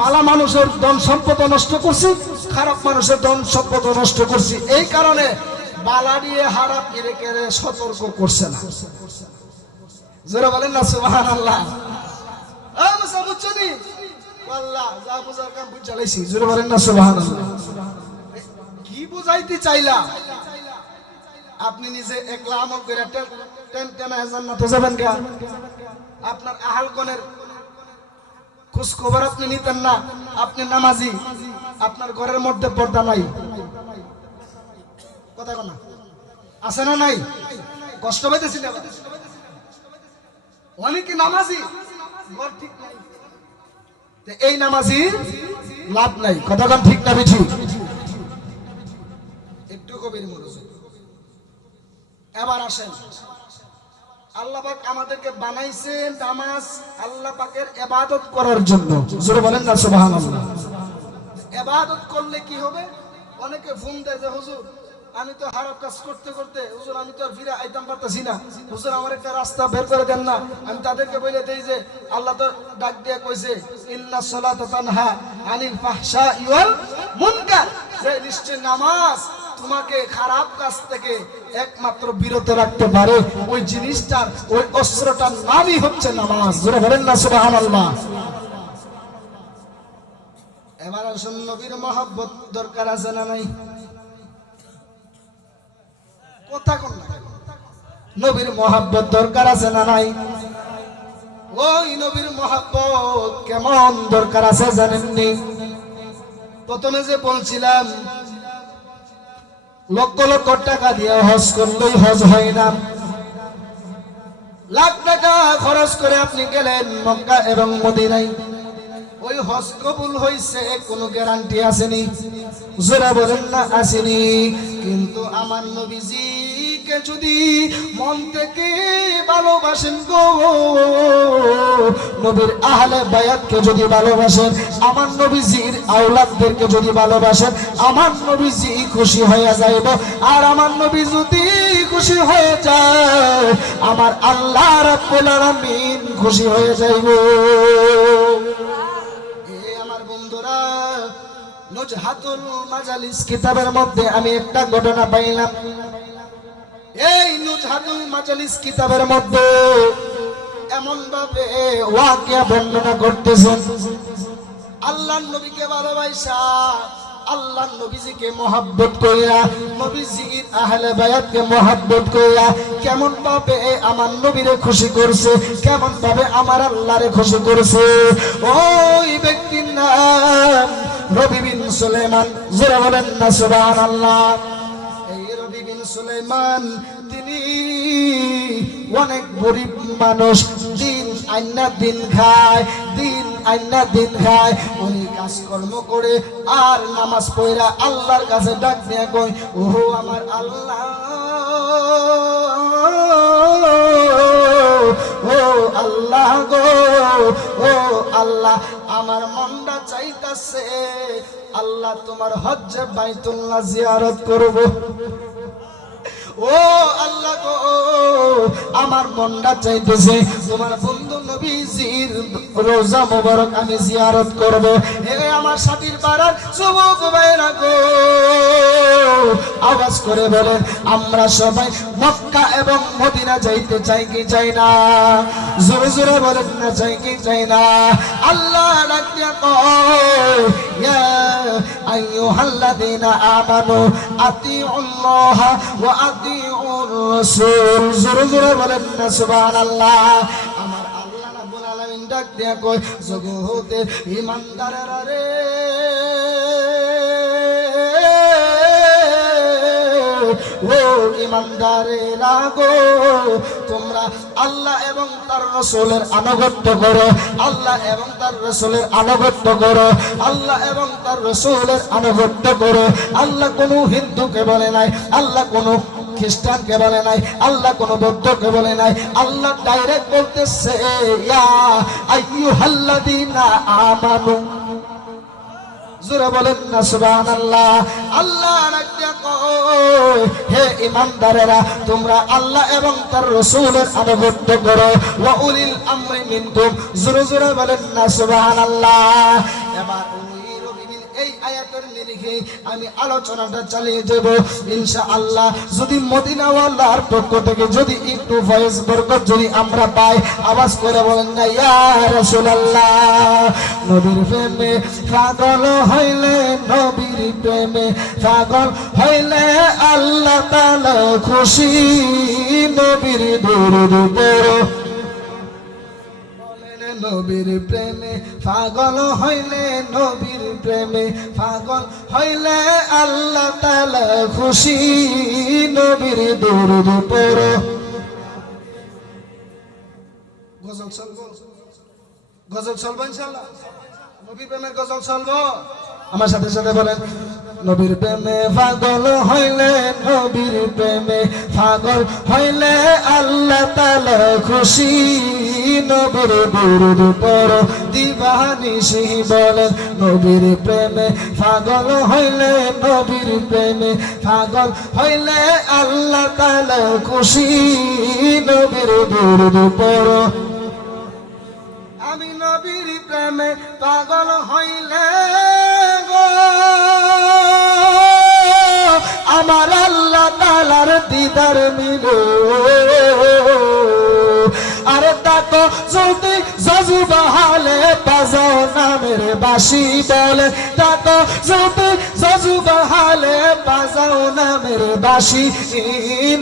ভালো মানুষের ধন সম্পদ নষ্ট করছি, খারাপ মানুষের ধন সম্পদ নষ্ট করছি। এই কারণে বালা দিয়ে হারা ফিরে কেড়ে সতর্ক করছে না। জোরে বলেন না সুবহানাল্লাহ। মুসা বুঝছনি? আল্লাহ যা বুঝার কাম বুঝ চালাইছি। জোরে বলেন না সুবহানাল্লাহ। কি বুঝাইতে চাইলা? আপনি নিজে একলা আমল করে টেন জান্নাতে যাবেন কেন? আপনার আহলগণের খোঁজ খবর আপনি নিতেন না? আপনি নামাজি, আপনার ঘরের মধ্যে পর্দা নাই, কথা কোনা আছে না নাই? কষ্ট পাইতেছি না? অনেকে নামাজি, ঘর ঠিক নাই, এই নামাজি লাভ নাই, কথা কোন ঠিক না বেঠি? একটু গভীর মনোযোগ। এবার আসেন, আল্লাহ পাক আমাদেরকে বানাইছেন নামাজ আল্লাহ পাকের ইবাদত করার জন্য। জোরে বলেন না সুবহানাল্লাহ। ইবাদত করলে কি হবে? অনেকে ফোন দেয় যে হুজুর আমি তো খারাপ কাজ করতে করতে, হুজুর আমি তো আর ফিরে আইতাম পারতাছি না, হুজুর আমার একটা রাস্তা বের করে দেন না। আমি তাদেরকে বলে দেই যে আল্লাহ তো ডাক দিয়ে কইছে ইন্নাস সালাতা তানহা আনিল ফাহশাই ওয়াল মুনকার, যে নিশ্চয় নামাজ তোমাকে খারাপ কাজ থেকে একমাত্র বিরত রাখতে পারে। ওই জিনিসটার, ওই অস্ত্রটার নামই হচ্ছে নামাজ। জোরে বলেন না সুবহানাল্লাহ। এবার আসুন, নবীর মহব্বত দরকার আছে না নাই? কথা কোন না? নবীর মহব্বত দরকার আছে না নাই? ওই নবীর মহব্বত কেমন দরকার আছে জানেননি? প্রথমে যে বলছিলাম লক্ষ লক্ষ টাকা দিয়ে হজ করলেই হজ হয় না। লাখ টাকা খরচ করে আপনি গেলেন মক্কা এবং মদিনায়, ওই হজ কবুল হইছে কোনো গ্যারান্টি আসেনি? জোরে বলেন না আসেনি। কিন্তু আমার নবীজিকে যদি মন থেকে ভালোবাসেন গো, নবীর আহলে বায়াতকে যদি ভালোবাসেন, আমার নবীজির আওলাদদেরকে যদি ভালোবাসেন, আমার নবীজি খুশি হয়ে যাইব। আর আমার নবী যদি খুশি হয়ে যায়, আমার আল্লাহ রাব্বুল আলামিন খুশি হয়ে যাইব। নুজহাতুল মাজালিস কিতাবের মধ্যে আমি একটা ঘটনা পাইলাম। এই নুজহাতুল মাজালিস কিতাবের মধ্যে এমন ভাবে ওয়াকিয়া বর্ণনা করতেছেন, আল্লাহর নবীকে ভালোবাসা, আল্লাহর নবীজিকে মহব্বত কইরা, নবীজির আহলে বায়াতকে মহব্বত কইরা কেমন ভাবে আমার নবীরে খুশি করছে, কেমন ভাবে আমার আল্লাহরে খুশি করছে। ওই ব্যক্তির নাম রবি বিন সুলাইমান। যারা বলেন না সুবহানাল্লাহ। এই রবি বিন সুলাইমান তিনি অনেক গরিব মানুষ, দিন আইনা দিন খায়, দিন আইনা দিন খায়। উনি কাজকর্ম করে আর নামাজ পড়া আল্লাহর কাছে ডাক দিয়ে কই, ও আমার আল্লাহ, ও আল্লাহ গো, ও আল্লাহ, আমার মনটা চাইতাছে আল্লাহ তোমার হজ্জে বাইতুল্লাহ জিয়ারত করব। ও আল্লাহ গো, আমার মনটা চাইতেছে তোমার বন্ধু নবীজির রোজা মোবারক আমি জিয়ারত করব। হে আমার সাথীর পাড়ার যুবক ভাইরা গো, আওয়াজ করে বলেন, আমরা সবাই মক্কা এবং মদিনা যাইতে চাই কি চাই না? জোরে জোরে বলেন না, চাই কি চাই না? আল্লাহ ডাক দিয়া কয়, ইয়া আইয়ুহাল্লাযীনা আমানু আতিউল্লাহ ওয়া আতিউর রাসূল। জোরে জোরে বলেন না সুবহানাল্লাহ। আমার আল্লাহ রাব্বুল আলামিন ডাক দিয়া কয়, জগতের ঈমানদারেরা রে, ও ঈমানদারেরা গো, তোমরা আল্লাহ এবং তার রাসূলের আনুগত্য করো, আল্লাহ এবং তার রাসূলের আনুগত্য করো, আল্লাহ এবং তার রাসূলের আনুগত্য করো। আল্লাহ কোনো হিন্দুকে বলে নাই, আল্লাহ কোনো খ্রিস্টানকে বলে নাই, আল্লাহ কোন বৌদ্ধকে বলে নাই, আল্লাহ ডাইরেক্ট বলতেছে ইয়া আইয়ুহাল্লাযীনা আমানু। জোরে বলেন না সুবহানাল্লাহ। আল্লাহ রাখতে কয় হে ঈমানদারেরা তোমরা আল্লাহ এবং তার রাসূলের আনুগত্য করো। ওয়া উলিল আমরি মিনকুম। জোরে জোরে বলেন না সুবহানাল্লাহ। এবার এই আয়াতের নিরিখে আমি আলোচনাটা চালিয়ে যাব ইনশাআল্লাহ। যদি মদিনাওয়ালার পক্ষ থেকে যদি একটু ভয়েস বরকত যদি আমরা পাই, আওয়াজ করে বলেন না ইয়া রাসূলুল্লাহ। নবীর প্রেমে পাগল হইলে, নবীর প্রেমে পাগল হইলে আল্লাহ তাআলা খুশি। নবীর দরুদ পড়ো, নবীর প্রেমে পাগল হইলে, নবীর প্রেমে পাগল হইলে আল্লাহ তাআলা খুশি। নবীর দরুদ পড়ো। গজল চলবো, গজল চলবো ইনশাআল্লাহ। নবীর প্রেমে গজল চলবো, আমার সাথে সাথে বলেন নবীর প্রেমে পাগল হইলে, নবীর প্রেমে পাগল হইলে আল্লাহ তাআলা খুশি। নবীর দরুদ পড়ো দিবানিশি বলেন নবীর প্রেমে পাগল হইলে, নবীর প্রেমে পাগল হইলে আল্লাহ তাআলা খুশি। নবীর দরুদ পড়ো। আমি নবীর প্রেমে পাগল হইলে গো আমার আল্লাহ তাআলার দিদার মিলো। আরে তাকো যদি জজুবাহালে বাজাও নামের বাঁশি বলে, তাকো যদি জজুবাহালে বাজাও নামের বাঁশি।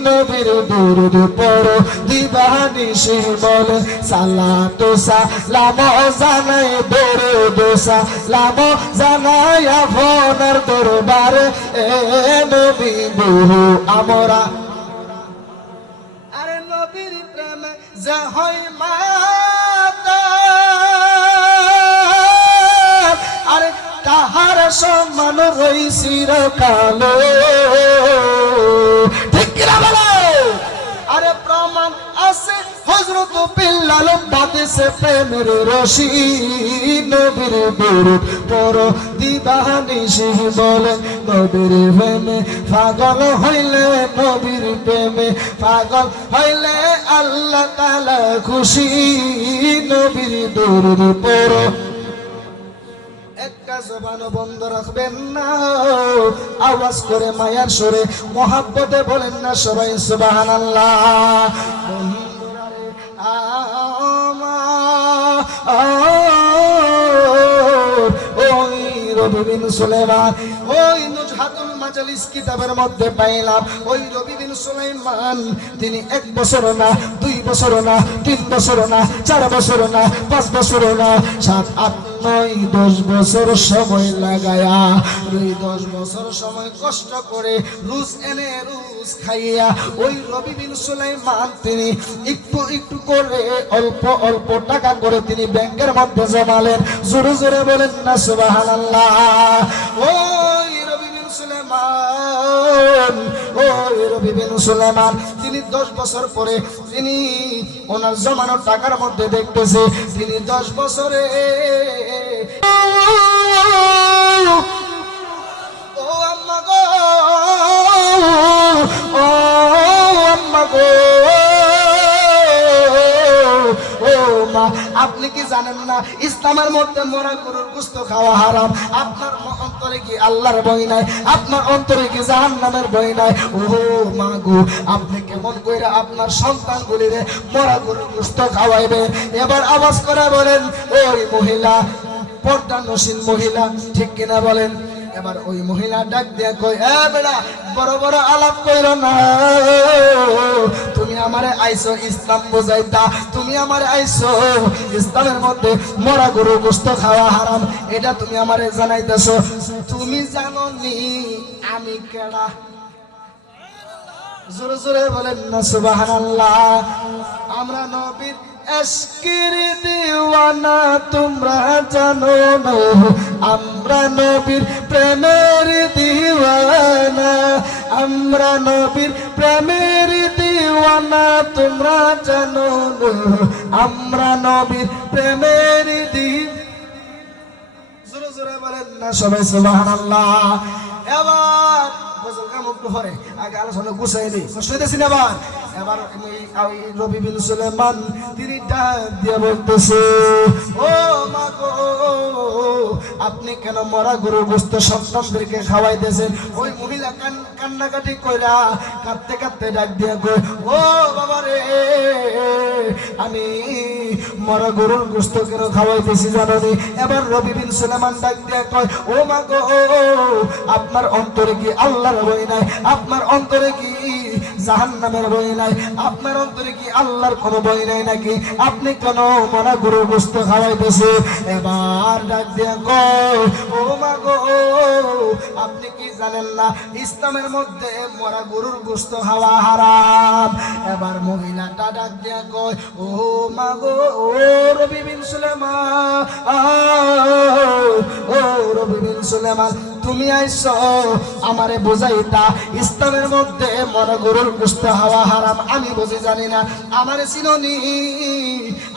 নবীর দরুদ পড়ো দিবানিশি বলে সালাতু সালাম জানাই দরুদ সালাম জানাই আপনার দরবারে এ নবী বহু আমরা। আরে নবীর প্রেমে যে হয় মাতা, আরে তাহার সম্মান রই চিরকাল। ঠিক কিনা বলো? আরে প্রমাণ আছে হযরত বিল্লাল বাঁধেছে প্রেমের রশি। নবীর দরুদ পড়ো দিবানিশি বলে নবীর প্রেমে পাগল হইলে, নবীর প্রেমে পাগল হইলে আল্লাহ তাআলা খুশি। নবীর দরুদ পড়ো। একটা জবান বন্ধ রাখবেন না, আওয়াজ করে মায়ার সুরে মহাব্বতে বলেন না সবাই সুবহানাল্লাহ। বন্ধুরা রে ওই রবি বিন সুলাইমান, ওই নুজহাতুল মাজালিস কিতাবের মধ্যে পাইলাম ওই রবি বিন সুলাইমান তিনি 1 বছর না, 2 বছর না, 3 বছর না, 4 বছর না, 5 বছর না, 7, 8, 9, 10 বছর সময় লাগায়া, ওই 10 বছর সময় কষ্ট করে রুজ এনে রুজ খাইয়া ওই রবি বিন সুলাইমান তিনি একটু একটু করে অল্প অল্প টাকা করে তিনি ব্যাংকের মধ্যে জমালেন। জোরে জোরে বলেন না সুবহানাল্লাহ। ওই রবি বিন সুলাইমান, ওই রবি বিন সুলাইমান তিনি 10 বছর পরে তিনি ওনার জমানো টাকার মধ্যে দেখতেছে তিনি 10 বছরে ও আম্মা গো, ও আম্মা গো, ও মা, আপনি কি জানেন না ইসলামের মধ্যে মরা গরুর গোশত খাওয়া হারাম? আপনার অন্তরে কি আল্লাহর ভয় নাই? আপনার অন্তরে কি জাহান্নামের ভয় নাই? ও মা গো, আপনি কেমন কইরা আপনার সন্তানগুলিরে মরা গরুর গোশত খাওয়াইবে? এবার আওয়াজ করে বলেন ওই মহিলা, পর্দানশীল মহিলা, ঠিক কিনা বলেন? এবার ওই মহিলা ডাক দিয়া কই, এ বেটা বড় বড় আলাপ কইরো না, তুমি আমারে আইছো ইসলাম বুঝাইতা, তুমি আমারে আইছো ইসলামের মধ্যে মরা গরু গোশত খাওয়া হারাম, এটা তুমি আমারে জানাইতেছো। তুমি জানো নি আমি কেডা? জোরে জোরে বলেন না সুবহানাল্লাহ। আমরা নবীর ইশকের দিওয়ানা তোমরা জানো না, আমরা নবীর প্রেমের দিওয়ানা, আমরা নবীর প্রেমের দিওয়ানা তোমরা জানো না, আমরা নবীর প্রেমের দিওয়ানা। জোরে জোরে বলেন না সবাই সুবহানাল্লাহ। এবার গজল কামুক পরে আগে আলোচনা গুছাই নি, কষ্ট হইতেছি না। এবার রবি বিন সুলাইমান তিনি ডাক দিয়ে বলতেছে, ও মা গো, আপনি কেন মরা গরুর গোশত সন্তানদেরকে খাওয়াইতেছেন? ওই মহিলা কান্নাকাটি কইরা কাঁদতে কাঁদতে ডাক দিয়ে কই, ও বাবা রে, আমি মরা গরুর গোশত কেন খাওয়াইতেছি জানো নি? এবার রবি বিন সুলাইমান ডাক দিয়ে কয়, ও মা গো, আপনার অন্তরে কি আল্লাহর ভয় নাই? আপনার অন্তরে কি জাহান্নামের ভয় নাই? আপনার অন্তরে কি আল্লাহর কোনো ভয় নাই নাকি? আপনি কেন মরা গরুর গোশত খাওয়াইতেছে? এবার ডাক দিয়ে কয়, ও মা গো, আপনি কি জানেন না ইসলামের মধ্যে মরা গরুর গোশত খাওয়া হারাম? এবার মহিলাটা ডাক দিয়ে কয়, ও মা গো, ও রবি বিন সুলাইমান, ও রবি বিন সুলাইমান, তুমি আইছো আমারে বুঝাইতা ইসলামের মধ্যে মরা গরুর গোশত খাওয়া হারাম? আমি বুঝি জানি না, আমারে চিনোনি,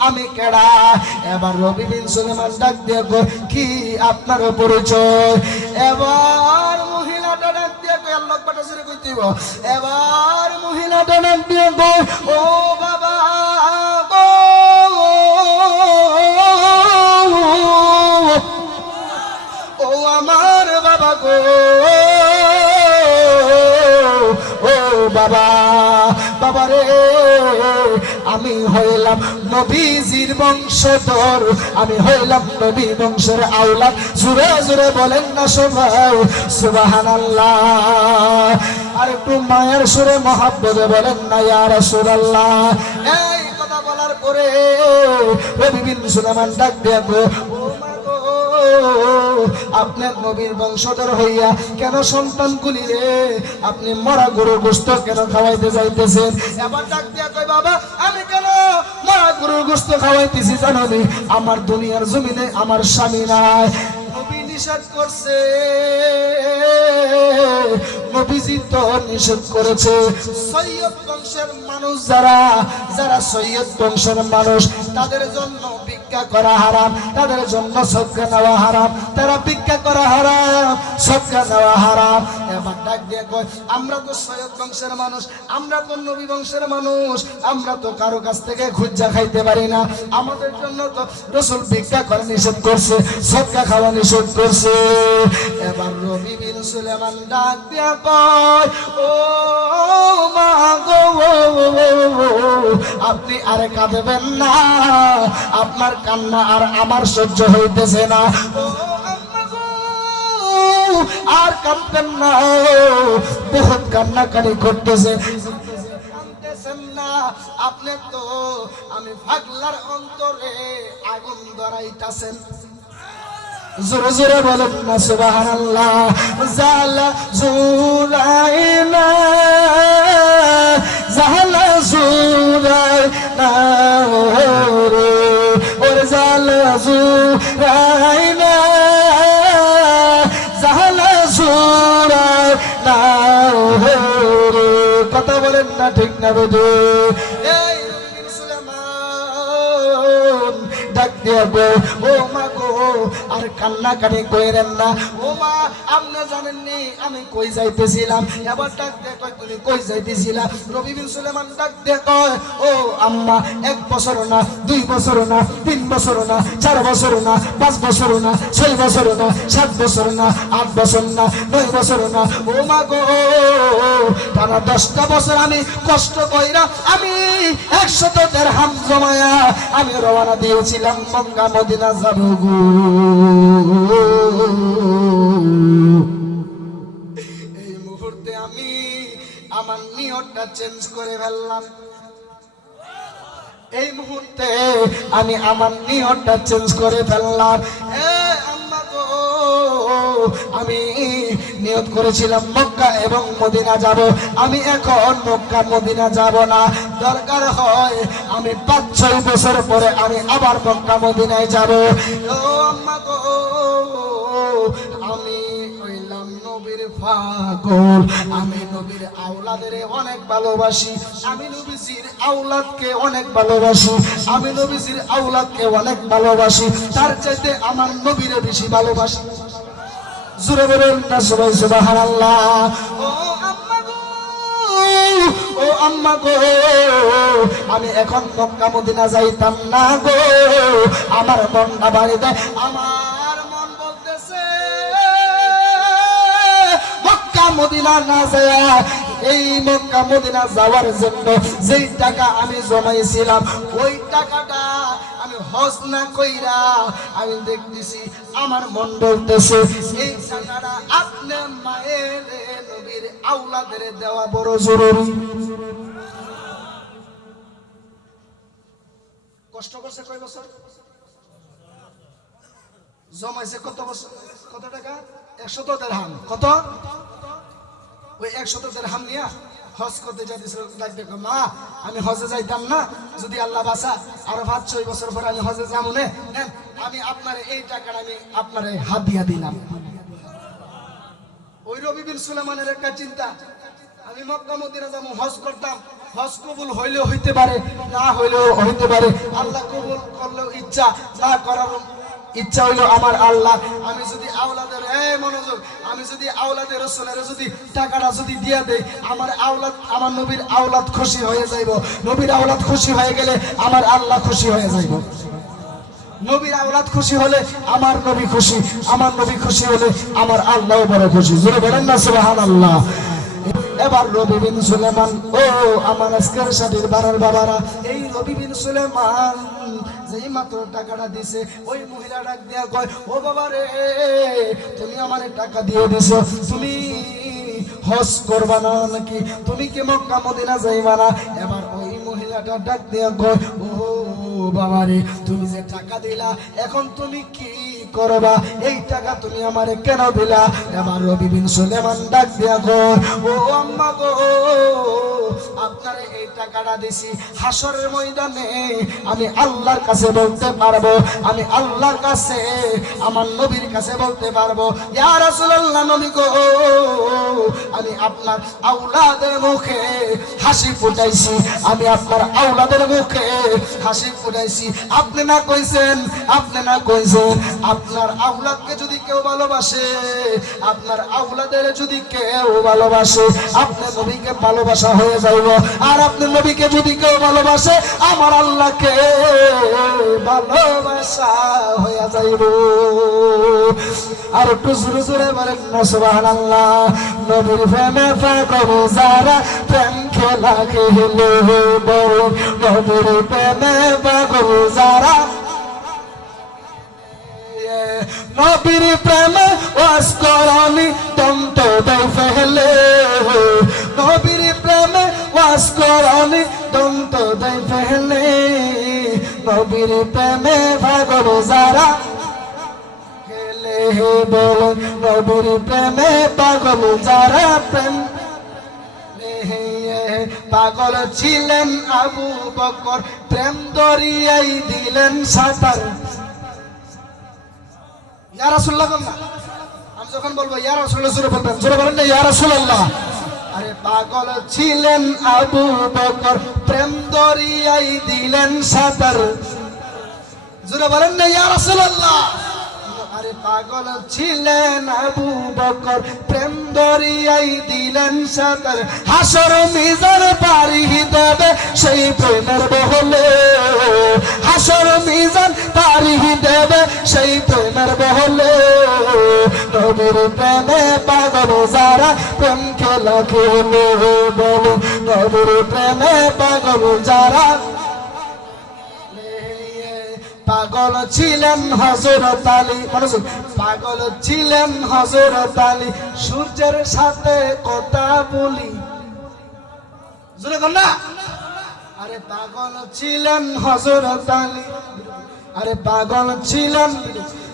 আমি কেডা? এবার রবি বিন সুলাইমান ডাক দিয়ে কয়, কি আপনার পরিচয়? এবার মহিলাটা ডাক দিয়ে কয়, আল্লাহ পাটা ছেড়ে কই দিব। এবার মহিলাটা ডাক দিয়ে কয়, ও বাবা গো, ও আমার বাবা গো, ও বাবা, বাবা রে, আমি হইলাম নবীজির বংশধর, আমি হইলাম নবী বংশের আওলাদ। জোরে জোরে বলেন না সবাই সুবহানাল্লাহ। আর একটু মায়ের সুরে মহাব্বতে বলেন না ইয়া রাসূলুল্লাহ। এই কথা বলার পরে রবি বিন সুলাইমান ডাক দিয়ে কয়, ও মা গো, আপনার নবীর বংশধর হইয়া কেন সন্তানগুলি রে আপনি মরা গরুর গোশত কেন খাওয়াইতে যাইতেছেন? এবার ডাক দিয়া কই, বাবা, আমি কেন মরা গরুর গোশত খাওয়াইতেছি জানো নি? আমার দুনিয়ার জমিনে আমার স্বামী নাই, নবী নিষেধ করছে, নবীজি তো নিষেধ করেছে। সৈয়দ বংশের মানুষ যারা, যারা সৈয়দ বংশের মানুষ, তাদের জন্য ভিক্ষা করা হারাম, তাদের জন্য সদকা নেওয়া হারাম, তারা ভিক্ষা করা হারাম, সদকা নেওয়া হারাম। এবার ডাক দিয়ে কয়, আমরা তো সৈয়দ বংশের মানুষ, আমরা তো নবী বংশের মানুষ, আমরা তো কারো কাছ থেকে খুঁজা খাইতে পারি না, আমাদের জন্য তো রাসূল ভিক্ষা করা নিষেধ করছে, সদকা খাওয়া নিষেধ করছে। এবার রবি বিন সুলাইমান ডাক দিয়া কয়, ও মা গো, আপনি আর কাঁদবেন না, আপনার কান্না আর আমার সহ্য হইতেছে না। ও আম্মা গো, আর কাঁদবেন না, বহুত কান্নাকাটি করতেছে। কাঁদতেছেন না আপনি তো, আমি পাগলার অন্তরে আগুন ধরাইতাছেন। জোরে জোরে বলেন না সুবহানাল্লাহ। জালা জুরাইনা, জালা জুরাইনা রে, ওরে জালা জুরাইনা, জালা জুরাইনা রে। কথা বলেন না ঠিক না বেদে? এই রবি বিন সুলাইমান ডাক দিয়া গো, ও মা গো, আর কান্নাকাটি কইরেন না। ও মা, আপনি জানেননি আমি কই যাইতেছিলাম? এবার ডাক দিয়ে কয়, তুমি কই যাইতেছিলা? রবি বিন সুলাইমান ডাক দিয়ে কয়, ও আম্মা, 1 বছর না, 2 বছর না, 3 বছর না, 4 বছর না, 5 বছর না, 6 বছর না, 7 বছর না, 8 বছর না, 9 বছর না, ও মা গো, টানা 10টা বছর আমি কষ্ট কইরা আমি 100 দিরহাম জমায়া আমি রওনা দিয়েছিলাম মক্কা মদিনা যাব গো। এই মুহূর্তে আমি আমার নিয়তটা চেঞ্জ করে ফেললাম, এই মুহূর্তে আমি আমার নিয়তটা চেঞ্জ করে ফেললাম। আম্মা গো, আমি নিয়ত করেছিলাম মক্কা এবং মদিনা যাব। আমি এখন মক্কা মদিনা যাব না, দরকার হয় আমি 5-6 বছর পরে আমি আবার মক্কা মদিনায় যাব। ও আম্মা গো, আমি হইলাম নবীর পাগল, আমি নবীর আওলাদের অনেক ভালোবাসি, আমি নবীজির আওলাদকে অনেক ভালোবাসি, আমি নবীজির আওলাদকে অনেক ভালোবাসি, তার চাইতে আমার নবীরে বেশি ভালোবাসি। জোরে বলেন না সবাই সুবহানাল্লাহ। ও আম্মা গো, ও আম্মা গো, আমি এখন মক্কা মদিনা যাইতাম না গো, আমার মনটা বাড়ি দেয়, আমার মন বলতেছে মক্কা মদিনা না যায়, এই মক্কা মদিনা যাওয়ার জন্য যেই টাকা আমি জমাইছিলাম ওই টাকাটা আমি হজ না কইরা আমি দেখতেছি আমার মন বলতেছে এই টাকাটা আপনি মায়ের নবীর আওলাদের দেওয়া বড় জরুরি। কষ্ট করছে কয় বছর, জমাইছে কত বছর, কত টাকা, 100 দিরহাম। কত? ওই 100 দিরহাম নিয়া হজ করতে যাইতেছিল। দেখো মা, আমি হজে যাইতাম না, যদি আল্লাহ বাঁচা আরো 5-6 বছর পরে আমি হজে যাবো না, আমি আপনার এই টাকাটা আমি আপনার হাত দিয়া দিলাম। ওই রবি বিন সুলাইমানের একটা চিন্তা, আমি মক্কা মদিনা যাবো, হজ করতাম, হজ কবুল হইলেও হইতে পারে, না হইলেও হইতে পারে, আল্লাহ কবুল করলেও ইচ্ছা, না করার ইচ্ছা হইলো আমার আল্লাহ। আমি যদি আওলাদের, মনোযোগ, আমি যদি আওলাদের রাসূলের যদি টাকাটা যদি দিয়া দেই, আমার আওলাদ, আমার নবীর আওলাদ খুশি হয়ে যাইব। নবীর আওলাদ খুশি হয়ে গেলে আমার আল্লাহ খুশি হয়ে যাইব। নবীর আওলাদ খুশি হলে আমার নবী খুশি, আমার নবী খুশি হলে আমার আল্লাহ বড় খুশি। জোরে বলেন না সুবহানাল্লাহ। এবার রবি বিন সুলাইমান, ও আমার আজকের শাদীর বাড়ার বাবারা, এই রবি বিন সুলাইমান যেই মাত্র টাকাটা দিছে, ওই মহিলা ডাক দিয়া কয়, ও বাবা রে, তুমি আমারে টাকা দিয়ে দিছো, তুমি হজ করবা না নাকি, তুমি কি মক্কা মদিনা যাইবা না? এবার ওই মহিলাটা ডাক দিয়া কয়, ও বাবা রে, তুমি যে টাকা দিলা এখন তুমি কি করবা, এই টাকা তুমি আমারে কেন দিলা? এবার রবি বিন সুলাইমান ডাক দিয়া কয়, ও আম্মা গো, আপনারে এই টাকাটা দিছি হাসরের ময়দানে আমি আল্লাহর কাছে বলতে পারবো, আমি আল্লাহর কাছে আমার নবীর কাছে বলতে পারবো, ইয়া রাসূলুল্লাহ, নবী গো, আমি আপনার আওলাদের মুখে হাসি ফুটাইছি, আমি আপনার আওলাদের মুখে হাসি ফুটাইছি। আপনি না কইছেন, আপনি না কইছেন আপনার আওলাদকে যদি কেউ ভালোবাসে, আপনার আওলাদের যদি কেউ ভালোবাসে, আপনার নবীকে ভালোবাসা হয়ে যাইব। আর আপনার নবীকে যদি কেউ ভালোবাসে, আমার আল্লাহকে ভালোবাসা হয়ে যাইব। আর একটু জোরে জোরে বলেন না সুবহানাল্লাহ। নবীর প্রেমে পাগল যারা, প্রেম খেলা খেলে বড়, নবীর প্রেমে পাগল যারা, নবীর প্রেমে ওয়াজ করনি দন্ত দেয় ফেলে, নবীর প্রেমে ওয়াজ করনি দন্ত দেয় ফেলে, নবীর প্রেমে পাগল যারা খেলে বল, নবীর প্রেমে পাগল যারা, প্রেম পাগল ছিলেন আবু বকর, প্রেম দরিয়াই দিলেন সাঁতার। ইয়া রাসূলুল্লাহ বলনা, আমি যখন বলবো ইয়া রাসূলুল্লাহ জোরে বলবেন, জোরে বলেন না ইয়া রাসূলুল্লাহ। আরে পাগল ছিলেন আবু বকর, প্রেম দরিয়াই দিলেন সাঁতার। জোরে বলেন না ইয়া রাসূলুল্লাহ। আরে পাগল ছিলেন আবু বকর, প্রেম দরিয়াই দিলেন সাঁতার। হাসর মিজান পারি দেবে সেই প্রেমের বহলে, হাসর মিজান পারি দেবে সেই প্রেমের বহলে, নবীর প্রেমে পাগল যারা, প্রেম খেলা খেলে বল, নবীর প্রেমে পাগল যারা। পাগল ছিলেন হযরত আলী, মনোযোগ, পাগল ছিলেন হযরত আলী, সূর্যের সাথে কথা বলি। জোরে বল না। আরে পাগল ছিলেন হযরত আলী, আরে পাগল ছিলেন,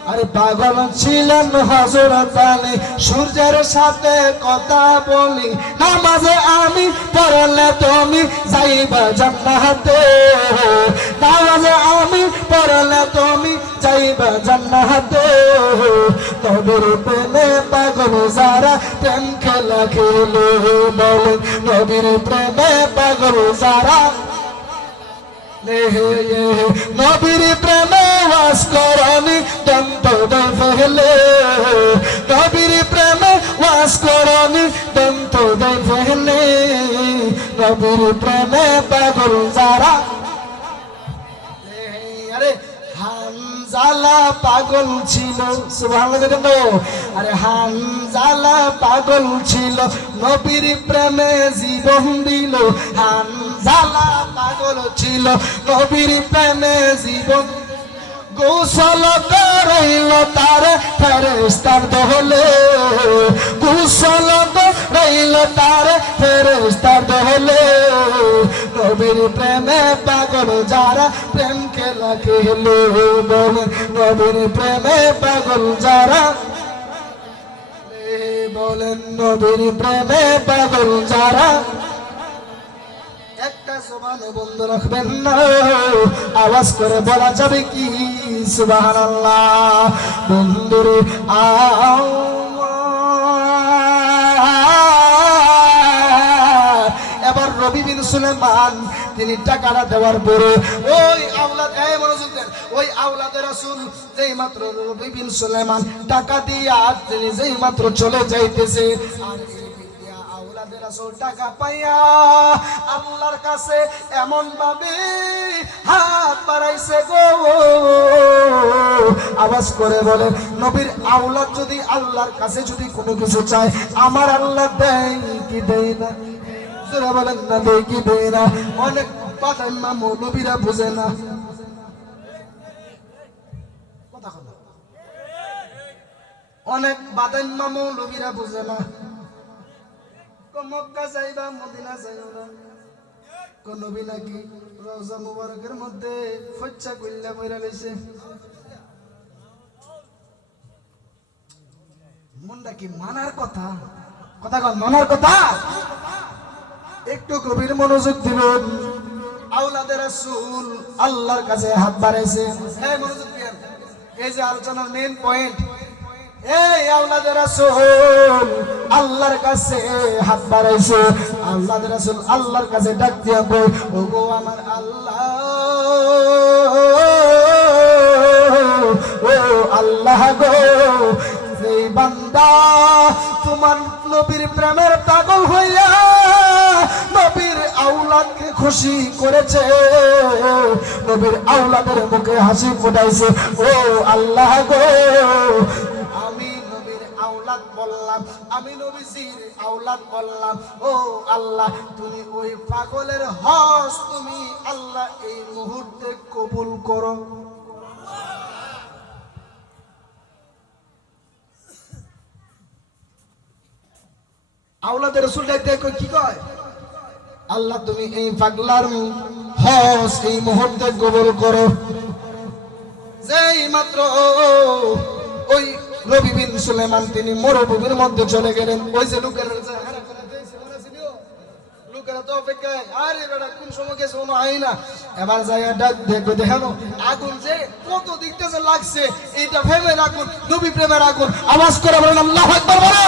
আরে পাগল ছিলেন হযরত আলী সূর্যের সাথে কথা বলি নামাজে আমি পড়লে তুমি যাইবা জান্নাতে নামাজে আমি পড়লে তুমি যাইবা জান্নাতে নবীর প্রেমে পাগল যারা প্রেম খেলা খেলে বলে নবীর প্রেমে পাগল যারা নবীর প্রেমে ওয়াস করনি দন্ত ফেলে নবীর প্রেমে ওয়াস করনি দন্ত ফেলে নবীর প্রেমে পাগল যারা আরে হানজালা পাগল ছিল সুবহানাল্লাহ আরে হানজালা পাগল ছিল নবীর প্রেমে জীবন দিল হানজালা পাগল ছিল নবীর প্রেমে জীবন গোসল করাইল তার ফেরেশতার দহলে গোসল করাইল তার ফেরেশতার দহলে নবীর প্রেমে পাগল যারা প্রেম খেলা খেলে বলে নবীর প্রেমে পাগল যারা বলেন নবীর প্রেমে পাগল যারা একটা সুবহান বন্ধ রাখবেন না আওয়াজ করে বলা যাবে কি সুবহানাল্লাহ বন্ধুরে এবার রবি বিন সুলাইমান তিনি টাকাটা দেওয়ার পরে ওই আওলাদ মনোযোগ দেন ওই আওলাদের রাসূল যেই মাত্র রবি বিন সুলাইমান টাকা দিয়া তিনি যেই মাত্র চলে যাইতেছে আর আওলাদের রাসূল টাকা পাইয়া আল্লাহর কাছে এমন ভাবে হাত বাড়াইছে গো আওয়াজ করে বলে নবীর আওলাদ যদি আল্লাহর কাছে যদি কোনো কিছু চায় আমার আল্লাহ দেয় কি দেয় না জোরে বলেন না দেয় কি দেয় না অনেক বাদাইম্মা মৌলবীরা বুঝে না কথা কথা অনেক বাদাইম্মা মৌলবীরা বুঝে না মক্কা যাইবা মদিনা যাইও না কোন নবী নাকি রওজা মুবারকের মধ্যে ফচ্চা কইলা কইরা লইছে মনটা কি মানার কথা কথা কন মানার কথা একটু গভীর মনোযোগ দিবেন আওলাদের রাসূল আল্লাহর কাছে হাত বাড়াইছে এই মনোযোগ দিবেন এই যে আলোচনার মেইন পয়েন্ট এই আওলাদের রাসূল আল্লাহর কাছে হাত বাড়াইছে আওলাদের রাসূল আল্লাহর কাছে ডাক দিয়া কই ওগো আমার আল্লাহ ও আল্লাহ গো এই বান্দা তোমার নবীর প্রেমের পাগল হইয়া নবীর আওলাদকে খুশি করেছে নবীর আওলাদের মুখে হাসি ফোটাইছে ও আল্লাহ গো আমি নবীর আওলাদ বললাম আমি নবীজির আওলাদ বললাম ও আল্লাহ তুমি ওই পাগলের হজ তুমি আল্লাহ এই মুহূর্তে কবুল করো আওলাদের রাসূল ডাকতে কি কয় আল্লাহ তুমি এই পাগলার হজ এই মুহূর্তে কবুল করো যেই মাত্র ওই রবি বিন সুলাইমান তিনি মরুভূমির মধ্যে চলে গেলেন ওই যে লোকেরা তো অপেক্ষায় আরে বেটা কোন সময় গেছে কোনো আইনা এবার জায়গা ডাক দেখবে দেখানো আগুন যে কত দিকতে যে লাগছে এইটা ভেবে রাখুন নবী প্রেমের আগুন আওয়াজ করে বলেন আল্লাহু আকবার বলো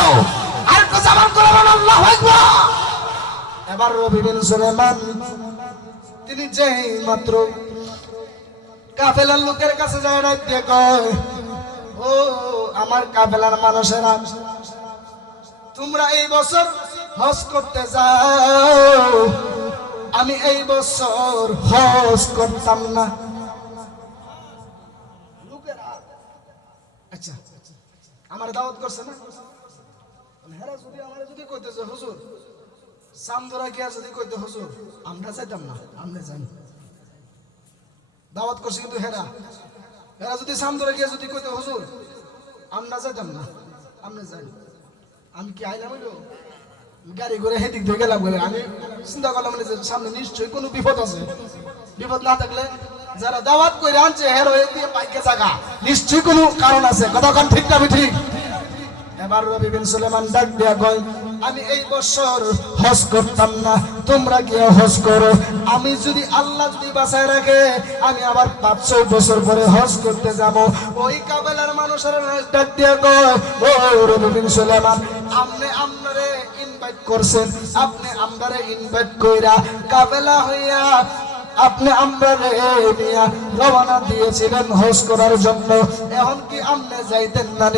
আর কো জবান করে বলেন আল্লাহু আকবার এবার রবি বিন সুলাইমান তিনি যেই মাত্র কাফেলার লোকের কাছে যায় ডাক দিয়ে কয় ও আমার কাফেলার মানুষেরা তোমরা এই বছর হজ করতে যাও আমি এই বছর হজ করতাম না আচ্ছা আমার দাওয়াত করছে না হেরা যদি আমার যদি কইতেছে হুজুর সামদরা কি যদি কইতে হুজুর আমরা যাইতাম না আমরা যাই দাওয়াত করছে কিন্তু হেরা হেরা যদি সামদরা কি যদি কইতে হুজুর আমরা যাইতাম না আমরা যাই আমি কি আইলাম হইলো গাড়ি করে হেদিক দিয়ে গেলাম বলে আমি চিন্তা করলাম যে সামনে নিশ্চয়ই কোনো বিপদ আছে বিপদ না থাকলে যারা দাওয়াত করে আনছে হের হয়ে দিয়ে পাইকে জায়গা নিশ্চয়ই কোনো কারণ আছে, কথা কান ঠিক না ঠিক? এবার রবি বিন সুলাইমান ডাক দিয়া কয়, আমি এই বছর হজ করতাম না, তোমরা গিয়ে হজ করো। আমি যদি আল্লাহ যদি বাঁচায় রাখে আমি আবার 5-6 বছর পরে হজ করতে যাব। ওই কাফেলার মানুষেরা ডাক দিয়া কয়, ও রবি বিন সুলাইমান, আপনি আমরারে ইনভাইট করছেন, আপনি আমরারে ইনভাইট কইরা কাফেলা হইয়া আপনি আমরারে নিয়া রওনা দিয়েছিলেন হজ করার জন্য, এখন কি আপনি যাইতেন না?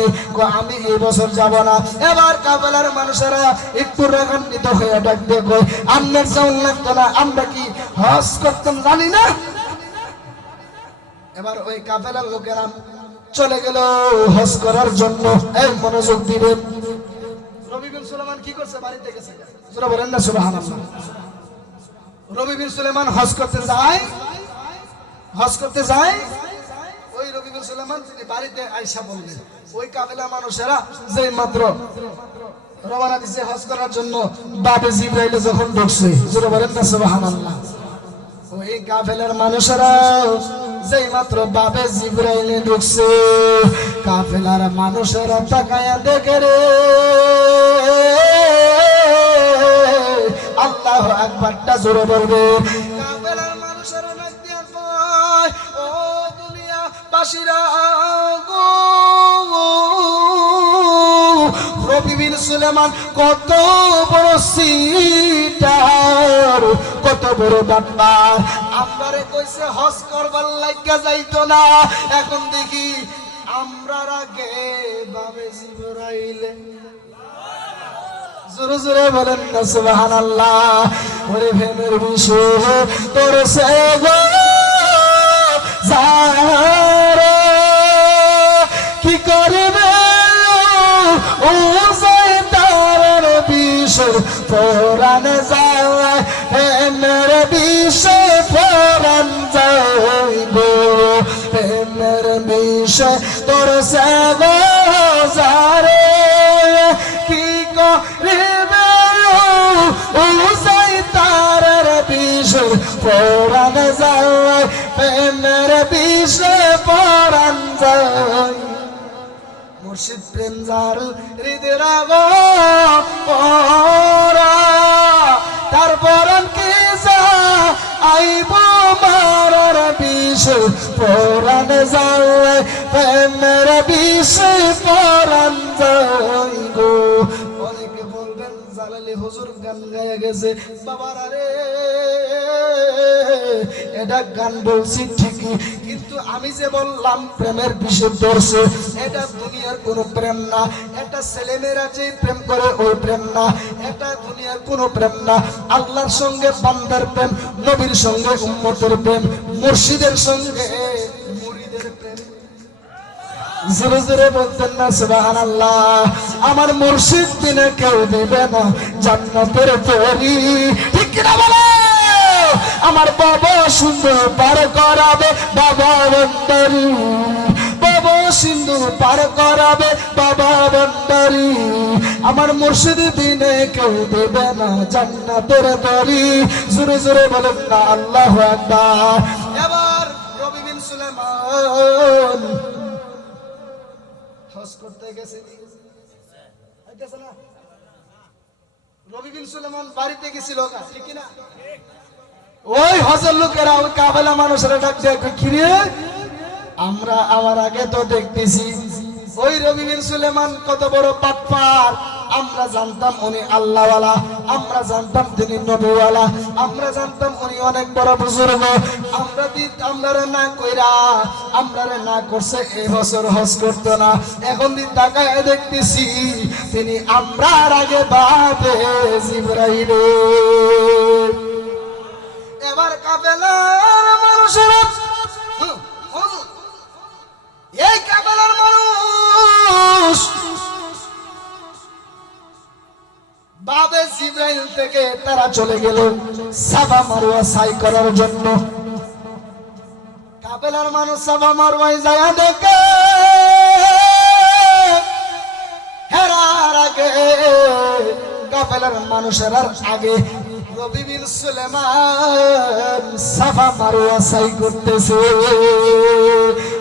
আমি এই বছর যাব না। এবার কাফেলার মানুষেরা একটু রাগান্বিত হয়ে ডাক দিয়ে কয়, আপনার যাওয়ার লাগতো না, আমরা কি হজ করতাম জানি না? এবার ওই কাফেলার লোকেরা চলে গেল হজ করার জন্য। এই মনোযোগ দিবেন, রবি বিন সুলাইমান কি করছে? বাড়িতে গেছে। জোরে বলেন না সুবহানাল্লাহ। রবি বিন সুলাইমান হজ করতে যায়, ওই রবি বিন সুলাইমান তিনি বাড়িতে আইসা বললেন, ওই কাফেলা মানুষেরা যে মাত্র রওনা দিছে হজ করার জন্য, বাবে জিবরাইল যখন ঢুকছে, জোরে বলেন না সুবহানাল্লাহ, ওই কাফেলার মানুষেরা যেই মাত্র বাবে জিবরাইল ঢুকছে, কাফেলার মানুষেরা তাকায়া দেখে রে আল্লাহু আকবারটা জোরে বলবে। কাফেলার মানুষেরা ডাক দিয়া কয়, ও দুনিয়া বাসীরা গো, রবি বিন সুলাইমান কত বড় সিটার, কত বড় বাটপার, আমরারে কইছে হজ করবার লাগা যাইতো না, এখন দেখি আমরার আগে বাবে জিবরাইল। জোরে জোরে বলেন না সুবহানাল্লাহ। ওরে ভেমের বিষয় তোর সে গো যারা কি করবে ও শয়তানের বিষয় পরাণ যায়, ভেমের বিষয় পরাণ যাইব, ভেমের বিষয় তোর সে গো যারা কি করবে ও শয়তানের বিষয় পরাণ যায়, প্রেমের বিষয় পরাণ যায়। মুর্শিদ প্রেম যার হৃদয় রাগো পরা, তার পরাণ কি যা আইব মারার বিষয় পরাণ যায়, প্রেমের বিষয় পরাণ যায় গো। অনেকে বলবেন জালালি হুজুর গান গায়ে গেছে, বাবার আরে এটা গান বলছি ঠিকই, কিন্তু আমি যে বললাম প্রেমের বিষয় ধরছে, এটা দুনিয়ার কোন প্রেম না, এটা ছেলেমেয়েরা যে প্রেম করে ওই প্রেম না, এটা দুনিয়ার কোন প্রেম না, আল্লাহর সঙ্গে বান্দার প্রেম, নবীর সঙ্গে উম্মতের প্রেম, মুর্শিদের সঙ্গে মুরিদের প্রেম। জোরে জোরে বলতেন না সুবহানাল্লাহ। আমার মুর্শিদ বিনা কেউ দিবে না জান্নাতের তরি, ঠিক কিনা বলো? আমার বাবা সুন্দর পার করাবে বাবা বন্দারি, বাবা সিন্ধু পার করাবে বাবা বন্দারি, আমার মুর্শিদ বিনে কেউ দেবে না জান্নাতের তরি। জোরে জোরে বলেন না আল্লাহু আকবার। এবার রবি বিন সুলাইমান হজ করতে গেছে না, রবি বিন সুলাইমান বাড়িতে গেছিল, ঠিক না? ওই হজের লোকেরা ওই কাফেলা মানুষেরা ডাক দেয়, কি রে আমরা আমার আগে তো দেখতেছি ওই রবি বিন সুলাইমান কত বড় বাটপার, আমরা জানতাম উনি আল্লাহওয়ালা, আমরা জানতাম তিনি নবীওয়ালা, আমরা জানতাম উনি অনেক বড় বুজুর্গ, আমরা না কইরা আমরারে না করছে এই বছর হজ করতো না, এখন দিন তাকায় দেখতেছি তিনি আমরার আগে বাবে জিবরাইল। এবার কাফেলার মানুষেরা, এই কাফেলার মানুষ বাবে জিবরাইল থেকে তারা চলে গেল সাফা মারওয়া সাই করার জন্য। কাফেলার মানুষ সাফা মারওয়ায় যায় দেখে হেরার আগে, কাফেলার মানুষের আগে রবি বিন সুলেমান সাফা মারওয়া সাই করতেছে।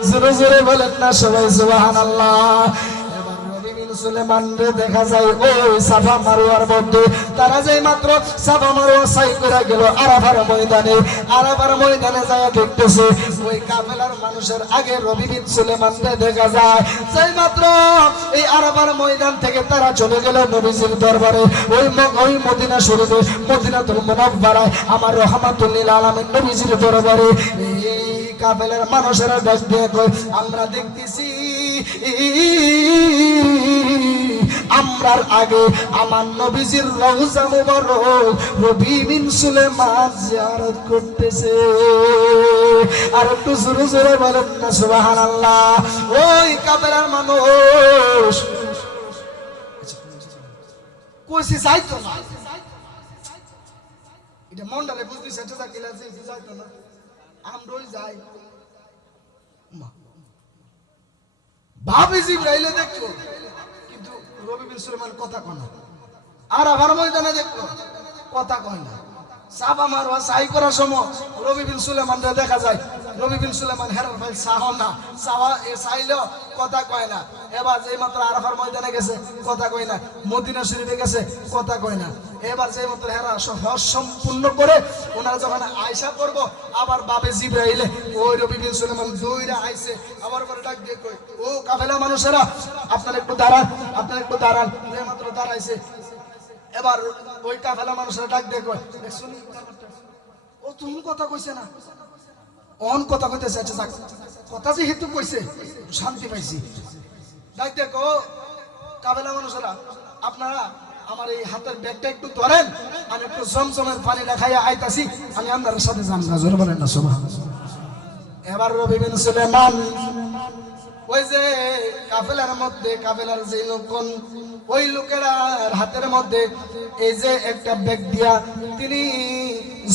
জোরে জোরে বলেন না সবাই সুবহানাল্লাহ। এবার রবি বিন সুলেমানকে দেখা যায় ওই সাফা মারওয়ার মধ্যে। তারা যেই মাত্র সাফা মারওয়া সাই করে গেল আরাফার ময়দানে, আরাফার ময়দানে যায় দেখতেছে ওই কাফেলার মানুষের আগে রবি বিন সুলেমানকে দেখা যায়। যেই মাত্র এই আরাফার ময়দান থেকে তারা চলে গেল নবীজির দরবারে, ওই মদিনা শরীফে মদিনাতুল মুনাওয়ারায় আমার রাহমাতুল লিল আলামিন নবীজির দরবারে এই কাফেলার মানুষেরা ডাক দিয়ে কয়, আমরা দেখতেছি আমরার আগে আমার নবীজির রওজা মুবারক রবি বিন সুলেমান জিয়ারত করতেছে। আর একটু জোরে জোরে বলেন না সুবহানাল্লাহ। ওই কাফেলার মানুষ কইছি যাইতো না, এটা মন্ডলে বুঝবি সেটা যা গেলে যাইতো না, আমরাই যাই। ভাবি জিবরাইলে দেখলো কিন্তু রবি বিন সুলেমান কথা কয় না। আর আবার ময়দানে দেখলো কথা কয় না। সাফা মারওয়া সাই করার সময় রবি বিন সুলেমানকে দেখা যায়। রবি বিন সুলেমান হেরার ভাই সাহ না, সাওয়া এ চাইলো কথা কয় না। এবার যেই মাত্র আরাফার ময়দানে গেছে কথা কয় না, মদিনা শরীফে গেছে কথা কয় না। এবার যেই মাত্র হেরা হজ সম্পূর্ণ করে ওনারা যখন আয়সা করব আবার বাবে জিবরাইলে ওই রবি বিন সুলেমান দৌড়ে আইছে। আবার পরে ডাক দিয়ে কই, ও কাফেলা মানুষেরা আপনারা একটু দাঁড়ান, আপনারা একটু দাঁড়ান। এই মাত্র দাঁড়াইছে। এবার ওই কাফেলা মানুষেরা ডাক দিয়ে কয়, শুনি ও তুমি কথা কইছে না, অন কথা কইতেছে। আচ্ছা যাক, কথা যেহেতু কইছে শান্তি পাইছি। ডাক দিয়ে কো কাফেলা মানুষেরা আপনারা আমার এই হাতের ব্যাগটা একটু ধরেন, আমি একটু জমজমের পানি দেখাইয়া আইতাছি, আমি আপনার সাথে যান না। জোরে বলেন না সুবহানাল্লাহ। এবার রবি বিন সুলেমান ওই যে কাফেলার মধ্যে, কাফেলার যে লোকজন ওই লোকেরা হাতের মধ্যে এই যে একটা ব্যাগ দিয়া তিনি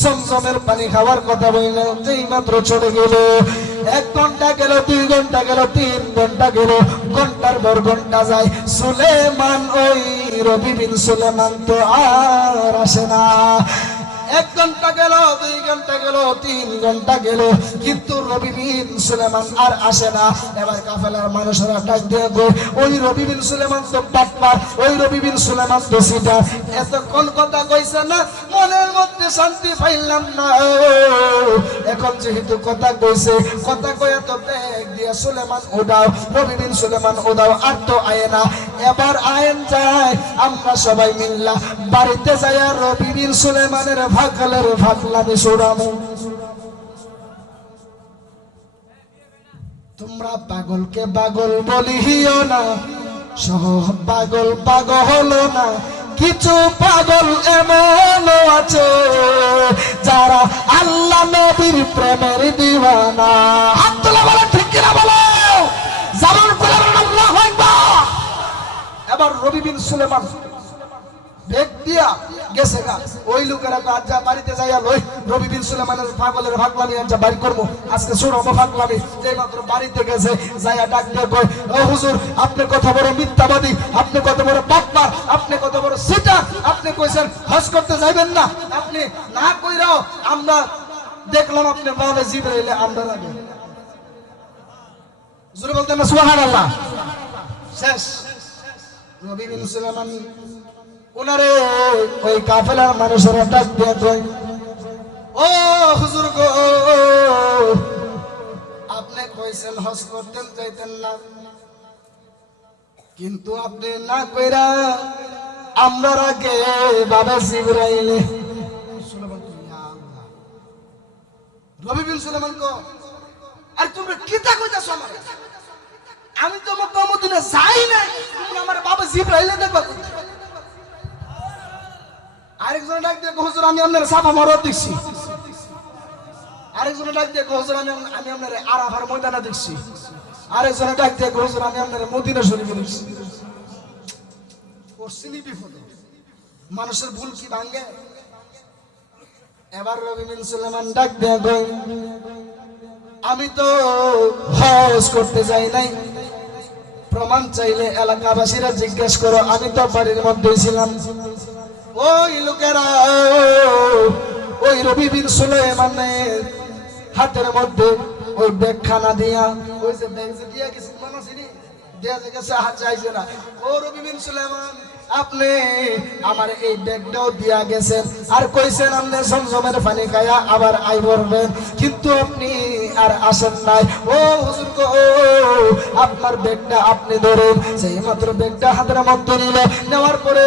জমজমের পানি খাওয়ার কথা বললেন। যেই মাত্র চলে গেল 1 ঘন্টা গেল, 2 ঘন্টা গেল, 3 ঘন্টা গেল, ঘন্টার পর ঘন্টা যায়। সুলেমান ওই রবি বিন সুলেমান তো আর আসে না। 1 ঘন্টা গেল, 2 ঘন্টা গেল, 3 ঘন্টা গেল, কিন্তু রবি বিন সুলেমান আর আসে না। এবার কাফেলার মানুষেরা ডাক দিয়ে কই, ওই রবি বিন সুলেমান তো বাটপার, ওই রবি বিন সুলেমান তো সিটার। এতক্ষণ কথা কইছে না, মনের মধ্যে শান্তি পাইলাম না। এখন যেহেতু কথা কইছে, কথা কইয়া তো ব্যাগ দিয়া সুলেমান উদাও, রবি বিন সুলেমান উদাও, আর তো আয় না। এবার আয়েন যায়, আমরা সবাই মিল্লা বাড়িতে যাই আর রবি বিন সুলেমানের ভাগলের ভাগলামি সুরামু। তোমরা পাগলকে পাগল বলিও না, সহ পাগল পাগল হলো না। কিছু পাগল এমন আছে যারা আল্লাহ নবীর প্রেমের দিওয়ানা। হাত তোলা বলো, ঠিক কিনা বলো, জামান করে আল্লাহু আকবার। এবার রবি বিন সুলেমান বেগ দিয়া গেছে গা। ওই লোকেরা যা বাড়িতে যাইয়া লই রবি বিন সুলেমানের পাগলের ভাগলামি যা বাড়ি করবো, আজকে শুনবো ভাগলামি। যেই মাত্র বাড়িতে গেছে যাইয়া ডাক দিয়ে কয়, ও হুজুর আপনি কত বড় মিথ্যাবাদী, আপনি কত বড় বাটপার, আপনি কত বড় সিটার। আপনি কইছেন হজ করতে যাইবেন না, আপনি না কইরাও আমরা দেখলাম আপনি বাবে জিবরাইলে আমরা লাগে। জোরে বলতেন না সুবহানাল্লাহ। শেষ রবি বিন সুলেমান ওনারে ওই কাফেলার মানুষেরা ডাক দিয়ে কয়, ও হুজুর গো, আপনি কইছেন হজ করতেন যাইতেন না, কিন্তু আপনি না কইরা আমরা আগে বাবা জিবরাইলে। রবি বিন সুলেমান কো, আর তুমি কিতা কইতাছো আমারে? আমি তো মক্কা মদিনা যাই না, তুমি আমার বাবা জিবরাইলে দেখবা। আরেকজন ডাক দিয়ে হুজুর আমি আপনার সাফা মারওয়া দেখছি। আরেকজন ডাক দিয়ে হুজুর আমি আপনার আরাফার ময়দানে দেখছি। আরেকজন ডাক দিয়ে হুজুর আমি আপনার মদিনা শরীফে দেখছি। পশ্চিমী বিপদ, মানুষের ভুল কি ভাঙে? এবার রবি বিন সুলেমান ডাক দিয়ে কই, আমি তো হজ করতে যাই নাই, প্রমাণ চাইলে এলাকাবাসীরা জিজ্ঞেস করো, আমি তো বাড়ির মধ্যেই ছিলাম। ওই লোকেরা ওই রবি বিন সুলাইমানের হাতের মধ্যে ওই ব্যাগখানা দিয়া, ওই যে ব্যাগ যে দিয়া গেছে মনে আছে নি, দেয়া গেছে হাত চাইছে না। ও রবি বিন সুলাইমান, আপনি আমার এই ব্যাগটাও দিয়া গেছেন, আর কইছেন আপনি জমজমের পানি খায়া আবার আই বলবেন, কিন্তু আপনি আর আসেন নাই। ও হুজুর গো, আপনার ব্যাগটা আপনি ধরুন। সেই মাত্র ব্যাগটা হাতের মধ্যে নিল, নেওয়ার পরে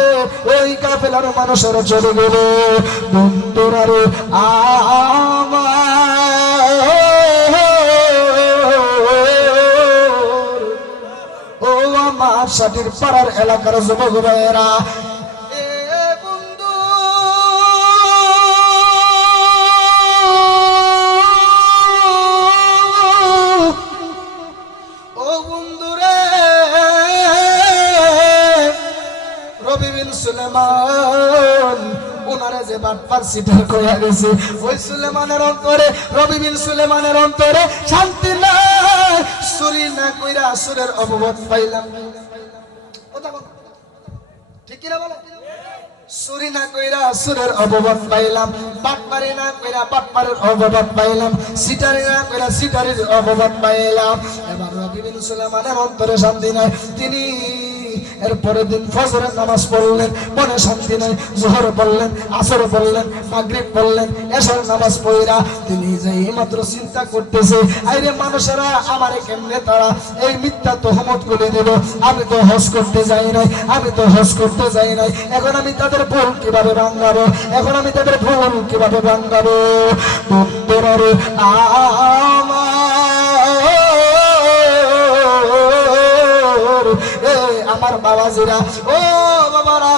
ওই কাফেলার মানুষেরা চলে গেল। বন্ধুরা রে আমার সাথীর পাড়ার এলাকার যুবক ভাইয়েরা, এ বন্ধু ও বন্ধুরে, রবি বিন সুলাইমান ওনারে যে বাটপার সিটার কইয়া গেছে, ওই সুলেমানের অন্তরে, রবি বিন সুলেমানের অন্তরে শান্তি নাই। চুরি না কইরা আসরের অববোধ পাইলাম, ঠিক কিনা বলো? চুরি না কইরা আসরের অববোধ পাইলাম, বাটপারি না কইরা বাটপারের অববোধ পাইলাম, সিটারি না কইরা সিটারির অববোধ পাইলাম। এবার রবি বিন সুলেমানের অন্তরে শান্তি নাই। তিনি এরপরের দিন ফজরের নামাজ পড়লেন, মনে শান্তি নাই। জোহর পড়লেন, আসর পড়লেন, মাগরিব পড়লেন, এশার নামাজ পড়া তিনি যে মাত্র চিন্তা করতেছে, আইরে মানুষেরা আমারে কেমনে তারা এই মিথ্যা তহমত করে দিল, আমি তো হজ করতে যাই নাই, আমি তো হজ করতে যাই নাই, এখন আমি তাদের ভুল কিভাবে ভাঙাবো, এখন আমি তাদের ভুল কিভাবে ভাঙাবো। বন্ধুরা রে আমার বাবাজিরা, ও বাবারা,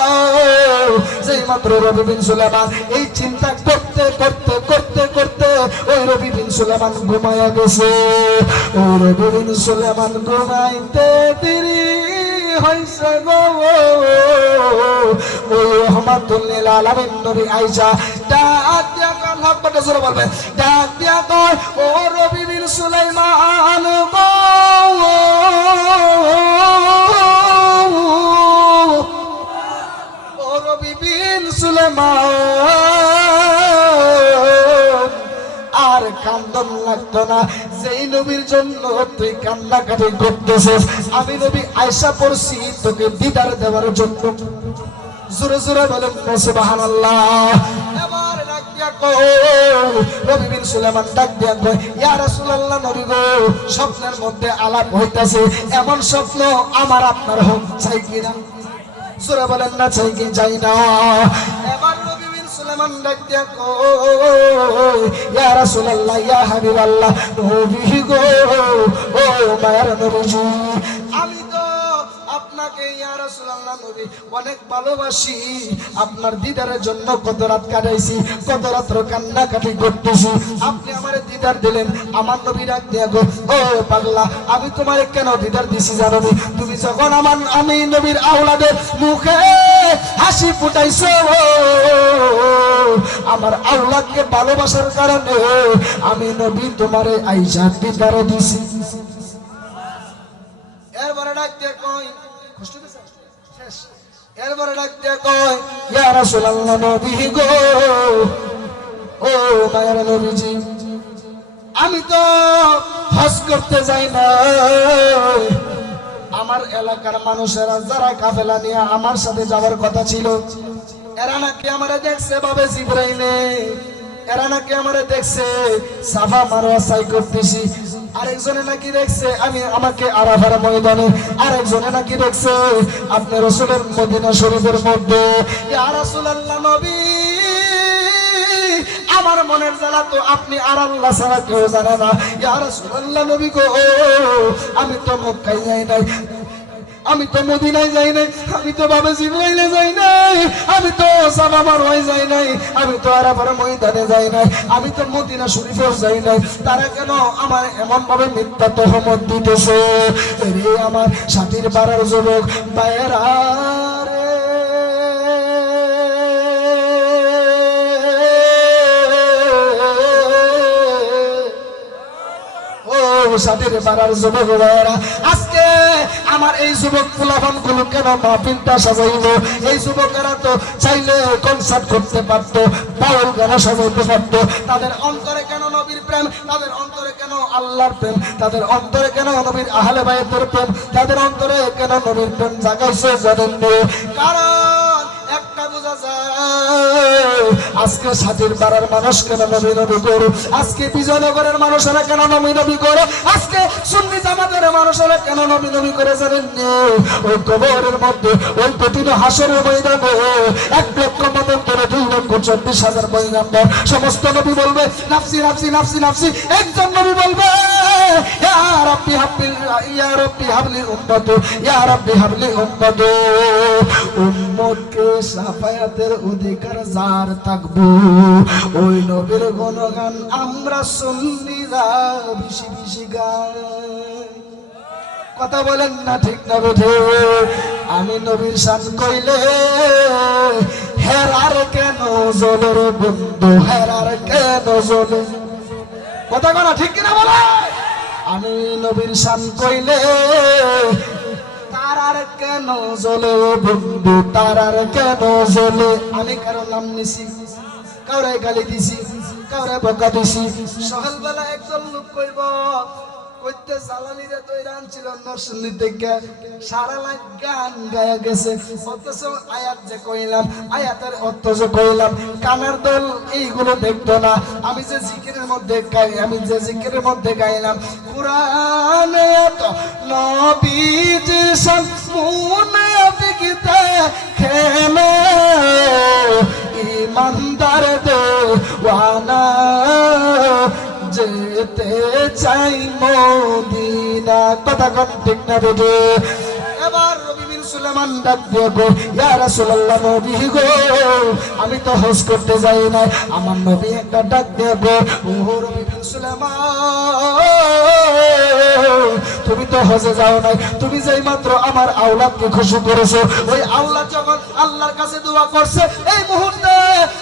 সেই মাত্র রবি বিন সুলাইমান এই চিন্তা করতে করতে করতে করতে ওই রবি বিন সুলাইমান ঘুমায়া গেছে। ওই রবি বিন সুলাইমান ঘুমাইতে দেরি হইছে গো, ওই রহমাতুল লিল আলামিন নবী আয়েশা ডাক দিয়া কয়, লাভটা জোরে বলবেন, ডাক দিয়া কয়, ও রবি বিন সুলাইমান গো, আর কান্দন লাগতো না, যেই নবীর জন্য তুই কান্নাকাটি করতেছিস, আমি নবী আয়েশা পড়ছি তোকে দিদার দেওয়ার জন্য। জোরে জোরে বলেন সুবহানাল্লাহ। এবার ডাক দিয়া কয়, রবি বিন সুলাইমান ডাক দিয়া কয়, ইয়া রাসূলুল্লাহ, নবী গো, স্বপ্নের মধ্যে আলাপ হইতাছে, এমন স্বপ্ন আমার আপনার হোক চাই কিনা? জোরে বলেন না চাই কি চাই না? এবার রবি বিন সুলাইমান ডাক দিয়া কয়, ইয়া রাসূলুল্লাহ, ইয়া হাবিবাল্লাহ, নবী গো, ও মায়ের নবীজি, আমি তো আপনাকে ইয়া রাসূলুল্লাহ নবী অনেক ভালোবাসি, আপনার দিদারের জন্য কত রাত কাটাইছি, কত রাত্র কান্নাকাটি করতেছি, আপনি আমারে দিদার দিলেন। আমার নবী ডাক দিয়া গো, ও পাগলা, আমি তোমারে কেন দিদার দিছি জানো নি? তুমি যখন আমি নবীর আওলাদের মুখে হাসি ফুটাইছো, আমার আওলাদকে ভালোবাসার কারণে আমি নবী তোমারে আয়েশা দিদার দিছি। এরপরে ডাক দিয়া কয়, এরপরে ডাক দিয়া কয়, ইয়া রাসূলুল্লাহ, নবী গো, ও মায়ের নবীজি, আমি তো হজ করতে যাই না, আমার এলাকার মানুষেরা যারা কাফেলা নিয়ে আমার সাথে যাওয়ার কথা ছিল, এরা নাকি আমারে দেখছে বাবে জিবরাইলে, এরা নাকি আমারে দেখছে সাফা মারওয়া সাই করতেছি, আরেকজনে নাকি দেখছে আমাকে আরাফার ময়দানে, আরেকজনে নাকি দেখছে আপনি রাসূলের মদিনা শরীফের মধ্যে। ইয়া রাসূলুল্লাহ, নবী, আমার মনের জ্বালা তো আপনি আর আল্লাহ ছাড়া কেউ জানে না। ইয়া রাসূলুল্লাহ, নবী গো, আমি তো মক্কায় যাই নাই, আমি তো মদিনায় যাই নাই, আমি তো বাবে জিবরাইলে যাই নাই, আমি তো সাফা মারওয়ায় যাই নাই, আমি তো আরাফার ময়দানে যাই নাই, আমি তো মদিনা শরীফেও যাই নাই, তারা কেন আমার এমন ভাবে মিথ্যা তহমত দিতেছে? রে আমার সাথীর পাড়ার যুবক ভাইয়েরা রে, ও সাথীর পাড়ার যুবক ভাইয়েরা, আজকে আমার এই যুবক পোলাপান গুলো কেন মাহফিলটা সাজাইলো? এই যুবকেরা তো চাইলে কনসার্ট করতে পারতো, বাউল গান সাজাইতে পারতো। তাদের অন্তরে কেন নবীর প্রেম? তাদের অন্তরে কেন আল্লাহর প্রেম? তাদের অন্তরে কেন নবীর আহলে বায়তের প্রেম? তাদের অন্তরে কেন নবীর প্রেম জাগাইছে জানেন? কারণ একটা বোঝা যায়, আজকে সাথীর পাড়ার মানুষ কেন নবী নবী করো? আজকে বিজয়নগরের মানুষেরা কেন নবী নবী করো? আজকে সুন্নি জামাতের মানুষেরা কেন নবী নবী করে জানেন? ওই কবরের মধ্যে, ওই কঠিন হাসরের ময়দানে 1,00,000 2,40,000 পয়গম্বর সমস্ত নবী বলবে নাফসি নাফসি নাফসি নাফসি। একজন নবী বলবে ইয়া রাব্বি হাবলি, ইয়া রাব্বি হাবলি উম্মতি, ইয়া রাব্বি হাবলি উম্মতি। উম্মতকে শাফায়াতের অধিকার যার থাকবো, ওই নবীর গুণগান আমরা সুন্নিরা বেশি বেশি গাই। কথা বলেন না ঠিক না বুঝে? আমি নবীর শান কইলে হেরার কেন জলের বন্ধু, হেরার কেন জলে? কথা বলা ঠিক কিনা বলে? আমি নবীর শান কইলে তারার কেন জলে বন্ধু, তারার কেন জলে? আমি কারো নাম নিছি, কাউরে গালি দিছি, কাউরে বকা দিছি। সকালবেলা একজন লোক কইব কইতে জ্বালানিরে তৈরি আনছিল নরসিংদী থেকে, সারা লাখ গান গায়া গেছে, অথচ আয়াত যে কইলাম, আয়াতের অর্থ যে কইলাম, কানের দল এইগুলো দেখতো না। আমি যে জিকিরের মধ্যে গাই, আমি যে জিকিরের মধ্যে গাইলাম, কুরআনে তো নবীজির শান মুনাফিকতে খেলে ইমানদার দেওয়ানা, যেতে চাই মদিনা। কথা কন ঠিক না বুঝে? এবার রবি বিন সুলাইমান ডাক দিয়ে গো, ইয়া রাসূলুল্লাহ নবী গো, আমি তো হজ করতে যাই না, আমার নবী একটা ডাক দিয়ে গো, ও রবি বিন সুলাইমান, তুমি তো হজে যাও নাই, তুমি যেই মাত্র আমার আওলাদকে খুশি করেছো, ওই আওলাদ যখন আল্লাহর কাছে দোয়া করছে, এই মুহূর্তে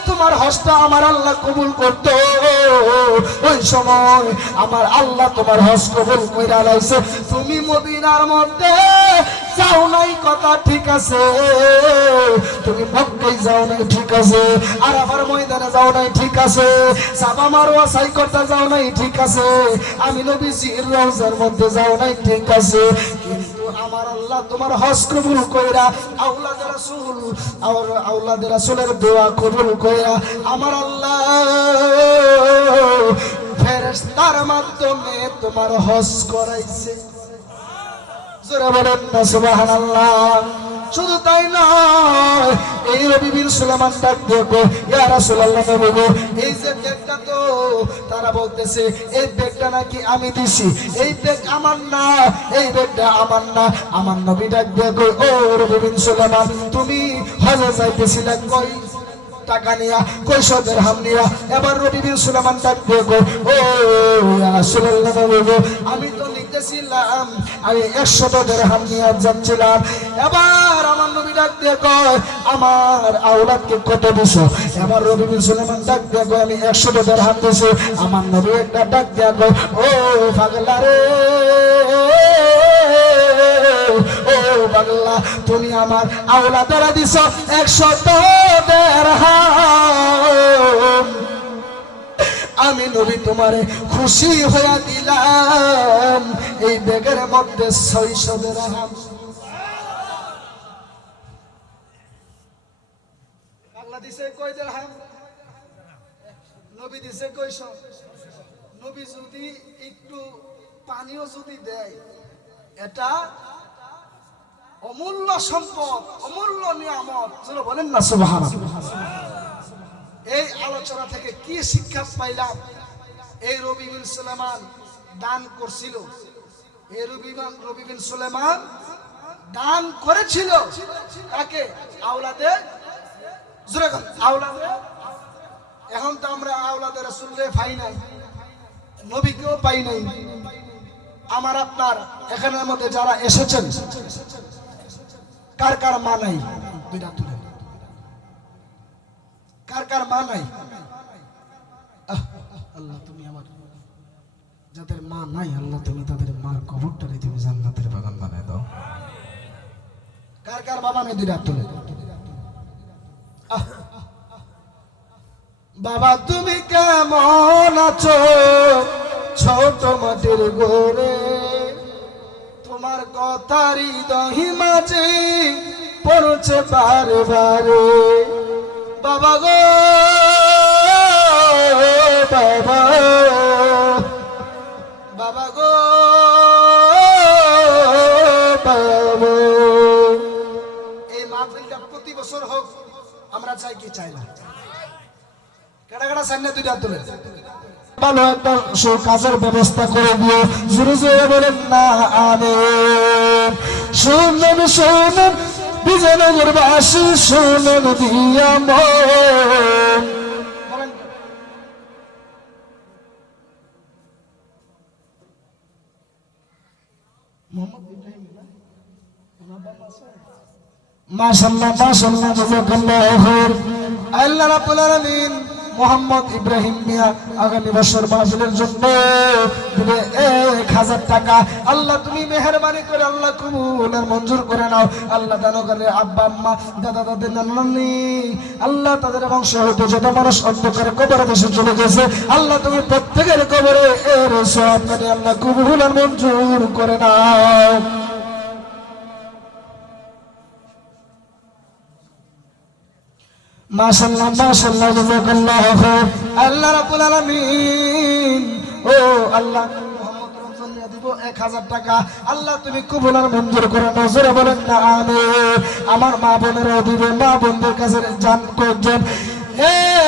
তোমার হজটা আমার আল্লাহ কবুল করতো। ওই সময় আমার আল্লাহ তোমার হজ কবুল কইরা লাইছে। তুমি মদিনার মধ্যে যাও নাই, কথা ঠিক আছে, তুমি মক্কায় যাও নাই, ঠিক আছে, আরাফার ময়দানে যাও নাই, ঠিক আছে, সাফা মারওয়া সাই করতে যাও নাই, ঠিক আছে, আমি নবীজির রওজার মধ্যে যাও নাই, ঠিক আছে, কিন্তু আমার আল্লাহ তোমার হজ কবুল কইরা আওলাদ রাসূল, আর আওলাদ রাসূলের দোয়া কবুল কইরা আমার আল্লাহ ফেরেশতার মাধ্যমে তোমার হজ করাইছে। জোরে বলেন না সুবহানাল্লাহ। শুধু তাই নয়, এই রবি বিন সুলাইমান ডাক দেখো, ইয়া রাসূলুল্লাহ নবী, এই যে ব্যাগটা তো তারা বলতেছে এই ব্যাগটা নাকি আমি দিছি, এই ব্যাগ আমার না, এই ব্যাগটা আমার না। আমার নবী ডাক দেখো, ও রবি বিন সুলাইমান, তুমি হজে যাইতেছিলে কই টাকা নিয়া, কই দিরহাম নিয়া? এবার রবি বিন সুলাইমান ডাক দেখো, ও ইয়া রাসূলুল্লাহ নবী, আমি তো নিতেছিলাম, আমি 100 দিরহাম নিয়ে যাচ্ছিলাম। এবার আমার নবী ডাক দিয়ে কয়, আমার আওলাদকে কত দিছো? এবার রবি বিন সুলাইমান ডাক দিয়ে কয়, আমি 100 দিরহাম দিছি। আমার নবী একটা ডাক দিয়ে কয়, ও পাগলা রে, ও পাগলা, তুমি আমার আওলাদেরা দিছো 100 দিরহাম, আমি নবী তোমারে খুশি হইয়া দিলাম এই ব্যাগের মধ্যে 600 দিরহাম। পাগলা দিছে কয় দিরহাম? নবী দিছে কয়শো? নবী যদি একটু পানিও যদি দেয়, এটা অমূল্য সম্পদ, অমূল্য নিয়ামত। চলো বলেন না সুবহানাল্লাহ। এই আলোচনা থেকে কি শিক্ষা পাইলাম? এই রবি বিন সুলাইমান দান করছিল, এই রবি বিন সুলাইমান দান করেছিল কাকে? আওলাদে, জোরে বল, আওলাদে। এখন তো আমরা আওলাদে রাসূলকে পাই নাই, নবীকেও পাই নাই। আমার আপনার এখানের মধ্যে যারা এসেছেন, কার কার মা নাই? দুইটা তুলে, কার কার মা নাই? আল্লাহ তুমি আমার যাদের মা নাই আল্লাহ তুমি তাদের মার কবরটারে তুমি জান্নাতের বাগান বানায় দাও। কার কার বাবা নেই দুইটা হাত তুলে। বাবা তুমি কেমন আছো ছোট মাটির ঘরে, তোমার কথারই দহি মাঝে পড়ছে বারে বারে। বাবা গো বাবা, বাবা গো বাবা। এই মাহফিলটা প্রতি বছর হোক আমরা চাই কি চাই না? কেডা কেডা চাই না দুইটা তুলে। ভালো একটা কাজের ব্যবস্থা করে দিও, জোরে জোরে বলেন না আমিন। শুনুন শুনুন বিজয়নগরবাসী, শুনুন দিয়া মন। মাশাআল্লাহ মাশাআল্লাহ জাযাকাল্লাহু খাইর। আল্লাহ রাব্বুল আলামিন মোহাম্মদ ইব্রাহিম মিয়া আগামী বছর মাহফিলের জন্য দিলে 1000 টাকা। আল্লাহ তুমি মেহেরবানি করে আল্লাহ কবুল আর মঞ্জুর করে নাও। আল্লাহ দান করে আব্বা আম্মা দাদা দাদি নানি আল্লাহ তাদের বংশ হতে যত মানুষ অন্ধকারে কবরে দেশে চলে গেছে আল্লাহ তুমি প্রত্যেকের কবরে এর সওয়াব করে আল্লাহ কবুল আর মঞ্জুর করে নাও। মাশাআল্লাহ মাশাআল্লাহ জাযাকাল্লাহু খাইর। আল্লাহ রাব্বুল আলামিন ও আল্লাহ মুহাম্মদ রমজান দিব 1000 টাকা। আল্লাহ তুমি কবুল আর মঞ্জুর করে নাও, জোরে বলেন না আমিন। আমার মা বোনেরা দিবে, মা বোনদের কাছে জান করছেন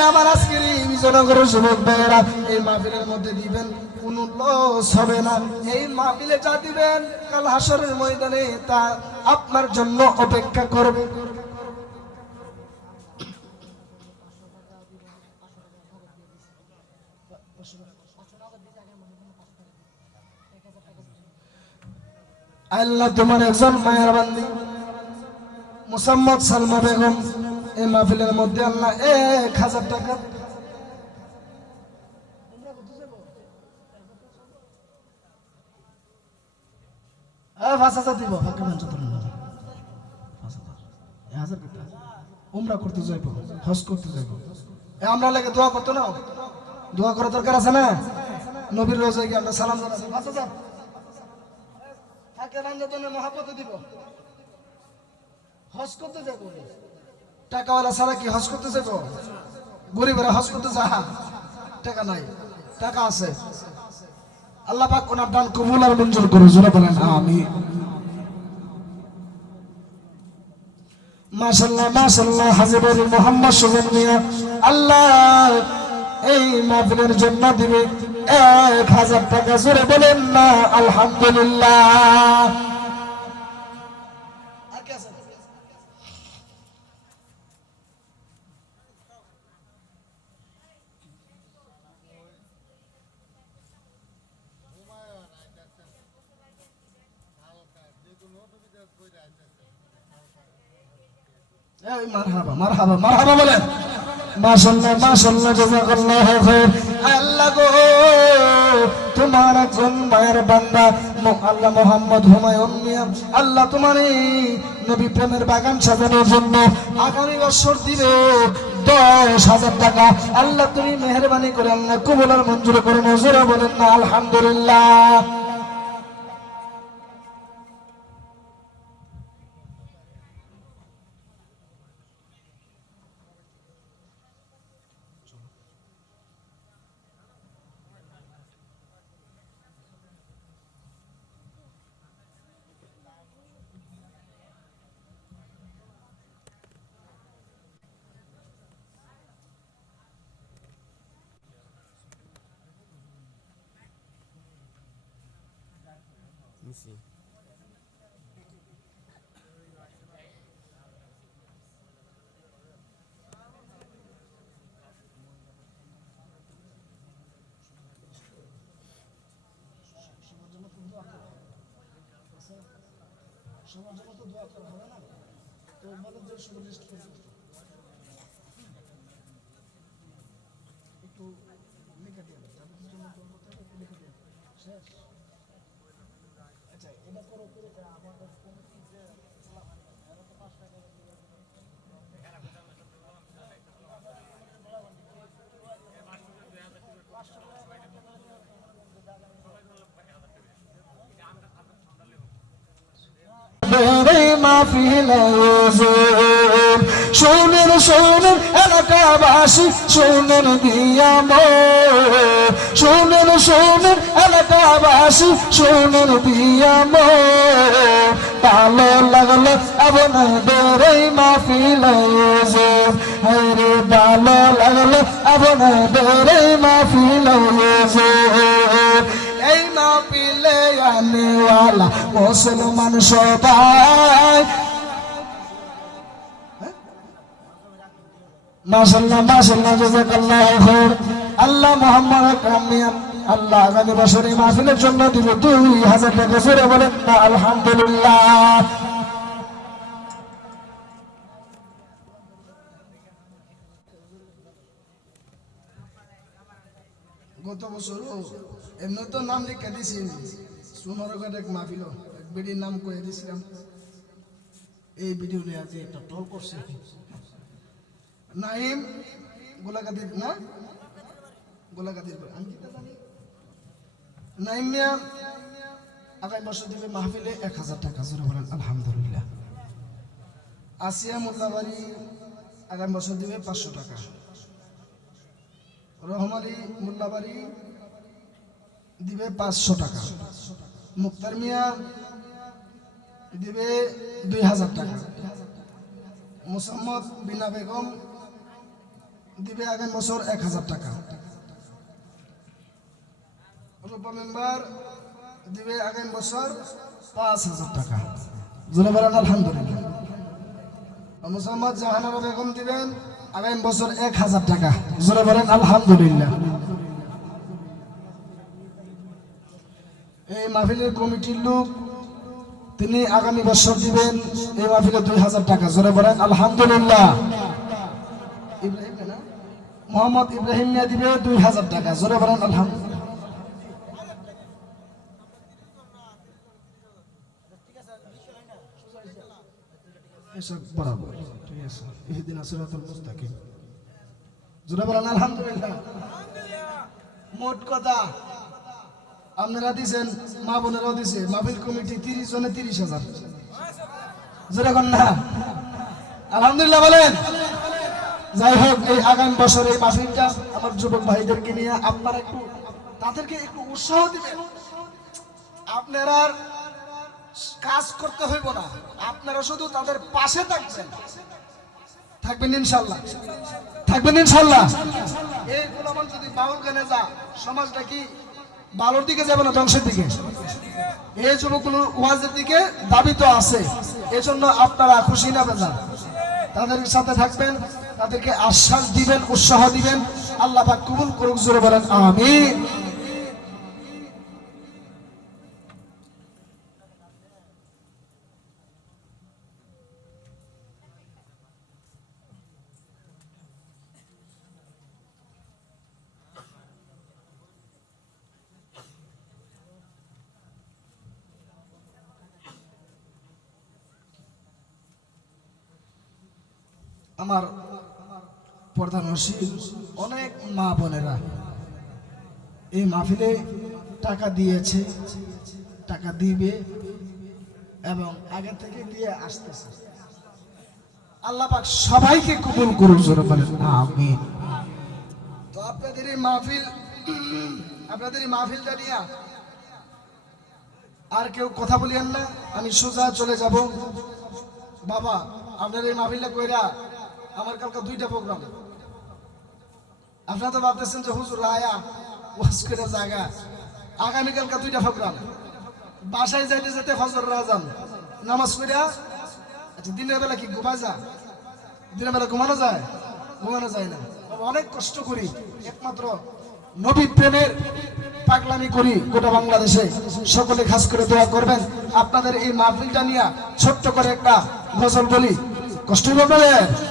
আমার আজকের এই বিজয়নগরের যুবক ভাইয়েরা এই মাহফিলের মধ্যে দিবেন, কোনো লস হবে না। এই মাহফিলে যা দিবেন কাল হাসরের ময়দানে তা আপনার জন্য অপেক্ষা করবে। আল্লাহ তোমার একজন মায়ের বান্দি মুসাম্মদ সালমা বেগম এই মাহফিলের মধ্যে আল্লাহ 1000 টাকা দিব। উমরা করতে যাইব, হজ করতে যাইব, আমরা লাগে দোয়া করতে না, দোয়া করার দরকার আছে না? নবীর রোজায় গিয়ে আমরা সালাম জানাচ্ছি 5000 মহাপতে দিব, হজ করতে যাব। টাকাওয়ালা ছাড়া কি হজ করতে যাব? গরিবেরা হজ করতে যা, টাকা নাই, টাকা আছে। আল্লাহ পাক ওনার দান কবুল আর মঞ্জুর করুন, জোরে বলেন আমিন। মাশাআল্লাহ মাশাআল্লাহ হাজিবুল মুহাম্মদ সুজন মিয়া আল্লাহ এই মাহফিলের জন্য দিবে 1000 টাকা, জোরে বলেন না আলহামদুলিল্লাহ। মারহাবা মারহাবা মারহাবা বলেন। মাশাআল্লাহ মাশাআল্লাহ জাযাকাল্লাহু খাইর। আল্লাহ গো তোমার একজন মায়ের বান্দা আল্লাহ মোহাম্মদ হুমায়ুন মিয়া আল্লাহ তোমার এই নবী প্রেমের বাগান সাজানোর জন্য আগামী বছর দিবে 10,000 টাকা। আল্লাহ তুমি মেহেরবানি করে আল্লাহ কবুল আর মঞ্জুর করে নাও, জোরে বলেন না আলহামদুলিল্লাহ। Missy. সবার জন্য তো দোয়া করা হবে না, তো মানুষদের শুধু লিস্ট করে একটু লিখে দিয়ে যাদের জন্য দোয়া করতে হবে একটু লিখে দিয়ে মাহফিল আয়োজন। শোনেন শোনেন এলাকাবাসী, শোনেন দিয়া মন, শোনেন শোনেন এলাকাবাসী, শোনেন দিয়া মন। ভালো লাগলো আপনাদের এই মাহফিল আয়োজন, আরে ভালো লাগলো আপনাদের এই মাহফিল আয়োজন। এই মাহফিলে আনেওয়ালা মুসলমান সবাই, মাশাআল্লাহ মাশাআল্লাহ, জাযাকাল্লাহু খাইর। আল্লাহ মুহাম্মদ আকরাম, আল্লাহ আগামী বছর এই মাহফিলের জন্য দিব 2000 টাকা। জোরে বলেন না আলহামদুলিল্লাহ। গত বছর এমনি তো নাম লিখে দিছি, সুনরঘাট এক মাহফিল এক বেডির নাম কয়ে দিছিলাম। এই ভিডিও নিয়ে আজ একটা টল করছে নাইম গোলাগাদির, না গোলাগাদির নাইম মিয়া আগামী বছর দিবে মাহফিলে 1000 টাকা। জোরে বলেন আলহামদুলিল্লাহ। আসিয়া মোল্লাবাড়ি আগামী বছর দিবে 500 টাকা। রহমালি মোল্লাবাড়ি দিবে 500 টাকা। মুক্তার মিয়া দিবে 2000 টাকা। মোসাম্মদ বিনা বেগম দিবে আগামী বছর 1000 টাকা। রূপা মেম্বার দিবে আগামী বছর 5000 টাকা। জোরে বলেন আলহামদুলিল্লাহ। মোসাম্মদ জাহানারা বেগম দিবেন আগামী বছর 1000 টাকা। জোরে বলেন আলহামদুলিল্লাহ। এই মাহফিলের কমিটির লোক তিনি আগামী বছর দিবেন এই মাহফিলে 2000 টাকা। জোরে বলেন আলহামদুলিল্লাহ। মোহাম্মদ ইব্রাহিম মিয়া দিবে 2000 টাকা। জোরে বলেন আলহামদুলিল্লাহ। এসব বরাবর ঠিক আছে। ইহদিনা সিরাতাল মুস্তাকিম। জোরে বলেন আলহামদুলিল্লাহ। মোট কথা আপনারা দিয়েছেন, মা বোনেরাও দিছে। মাহফিল কমিটি 30 জনে 30,000। জোরে বলেন না আলহামদুলিল্লাহ বলেন। যাই হোক, এই আগামী বছর এই মাহফিলটা আমার যুবক ভাইদেরকে নিয়ে আপনারা একটু তাদেরকে একটু উৎসাহ দিবেন। আপনারা কাজ করতে হইব না, আপনারা শুধু তাদের পাশে থাকবেন। থাকবেন ইনশাআল্লাহ, থাকবেন ইনশাআল্লাহ। এই গোলামান যদি বাউল গানে যা, সমাজটা কি ভালোর দিকে যাবে না ধ্বংসের দিকে? এই যুবকগুলো ওয়াজের দিকে দাবি তো আছে, এজন্য আপনারা খুশি না বেজার তাদের সাথে থাকবেন, তাদেরকে আশ্বাস দিবেন, উৎসাহ দিবেন। আল্লাহ পাক কবুল করুক। জোরে বলেন আমিন। আমার প্রধানশীল অনেক মা বোনেরা এই মাহফিলে টাকা দিয়েছে, টাকা দিবে এবং আগে থেকে দিয়ে আসতেছে। আল্লাহ পাক সবাইকে কবুল করুন। জোরে বলেন আমিন। তো আপনাদের এই মাহফিলটা নিয়ে আর কেউ কথা বলিয়েন না, আমি সোজা চলে যাব। বাবা আপনার এই মাহফিলটা কইরা আমার কালকে 2টা প্রোগ্রাম। আপনারা তো ভাবতেছেন যে হুজুর আয়া ওয়াজ করে জায়গা, আগামীকালকে 2টা প্রোগ্রাম। বাসায় যাইতে যেতে ফজর আজান নামাজ পড়া। আচ্ছা দিনের বেলা কি ঘুমা যা? দিনের বেলা ঘুমানো যায়? ঘুমানো যায় না। অনেক কষ্ট করি, একমাত্র নবী প্রেমের পাগলামি করি গোটা বাংলাদেশে। সকলে খাস করে দোয়া করবেন। আপনাদের এই মাহফিলটা নিয়ে ছোট্ট করে একটা গজল বলি। কষ্ট হবে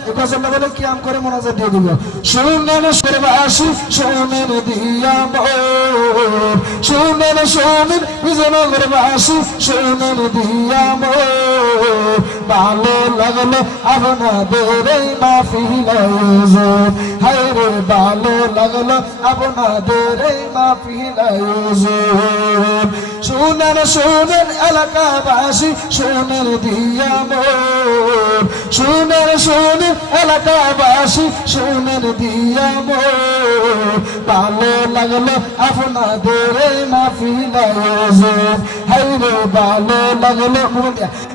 এই গজলটা বলে কি আম করে মোনাজাত দিয়ে দিব। শোনেন সর্বাসী শোনেন দিয়া মোর, শোনেন শোনেন বিজয়নগরবাসী শোনেন দিয়া মোর। ভালো লাগলো আপনাদের এই মাহফিল আয়োজন, হায় রে ভালো লাগলো আপনাদের এই মাহফিল আয়োজন। শুনেন শুনেন এলাকাবাসী শুনেন দিয়া মোর শুনেন শুনেন এলাকাবাসী শুনেন দিয়া মোর ভালো লাগলো আপনাদের এই মাহফিল আয়োজন হাইরে ভালো লাগলো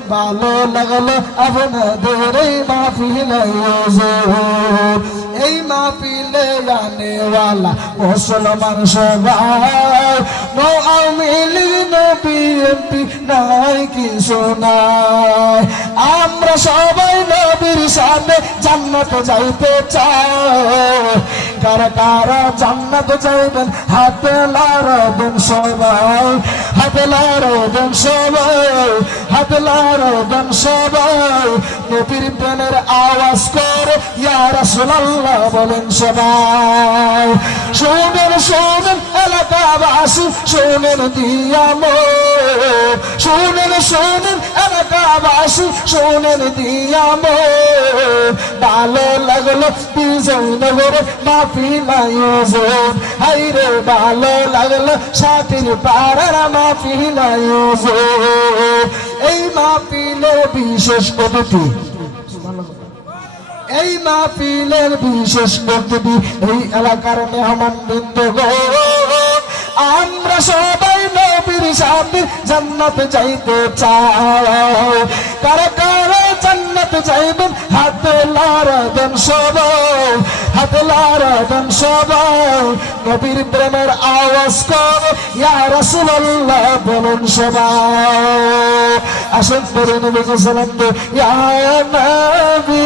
ভালো লাগলো আপনাদের এই মাহফিল আয়োজন এই মাহফিলে আনেওয়ালা মুসলমান সবাই নো আওয়ামী লীগ নো বিএনপি নাই কিছু নাই আমরা সবাই নবীর সাথে জান্নাত যাইতে চাই কারা কারা জান্নাত যাইবেন হাতে লাগাবেন সবাই হাতে লাগাবেন সবাই হাতে লাগাবেন সবাই নবীর প্রেমের আওয়াজ করে ইয়া রাসূলুল্লাহ বলেন সবাই শুনেন শুনেন এলাকাবাসী শুনেন দিয়া মোর শুনেন শুনেন এলাকাবাসী শুনেন দিয়া মোর ভালো লাগলো বিজয়নগরে মাহফিল আয়োজন হাইরে ভালো লাগলো সাথীর পাড়ার মাহফিল আয়োজন এই মাহফিলের বিশেষ অতিথি এই মাহফিলের বিশেষ অতিথি এই এলাকার মেহমান বৃন্দগণ আমরা সবাই নবীর সাথে জান্নাত যাইতে চাই কারা কারা জান্নাত যাইবেন হাতে লাগাবেন সবাই হাতে লাগাবেন সবাই নবীর প্রেমের আওয়াজ করে ইয়া রাসূলুল্লাহ বলেন সবাই আসেন নবী সালাম দে ইয়া নবী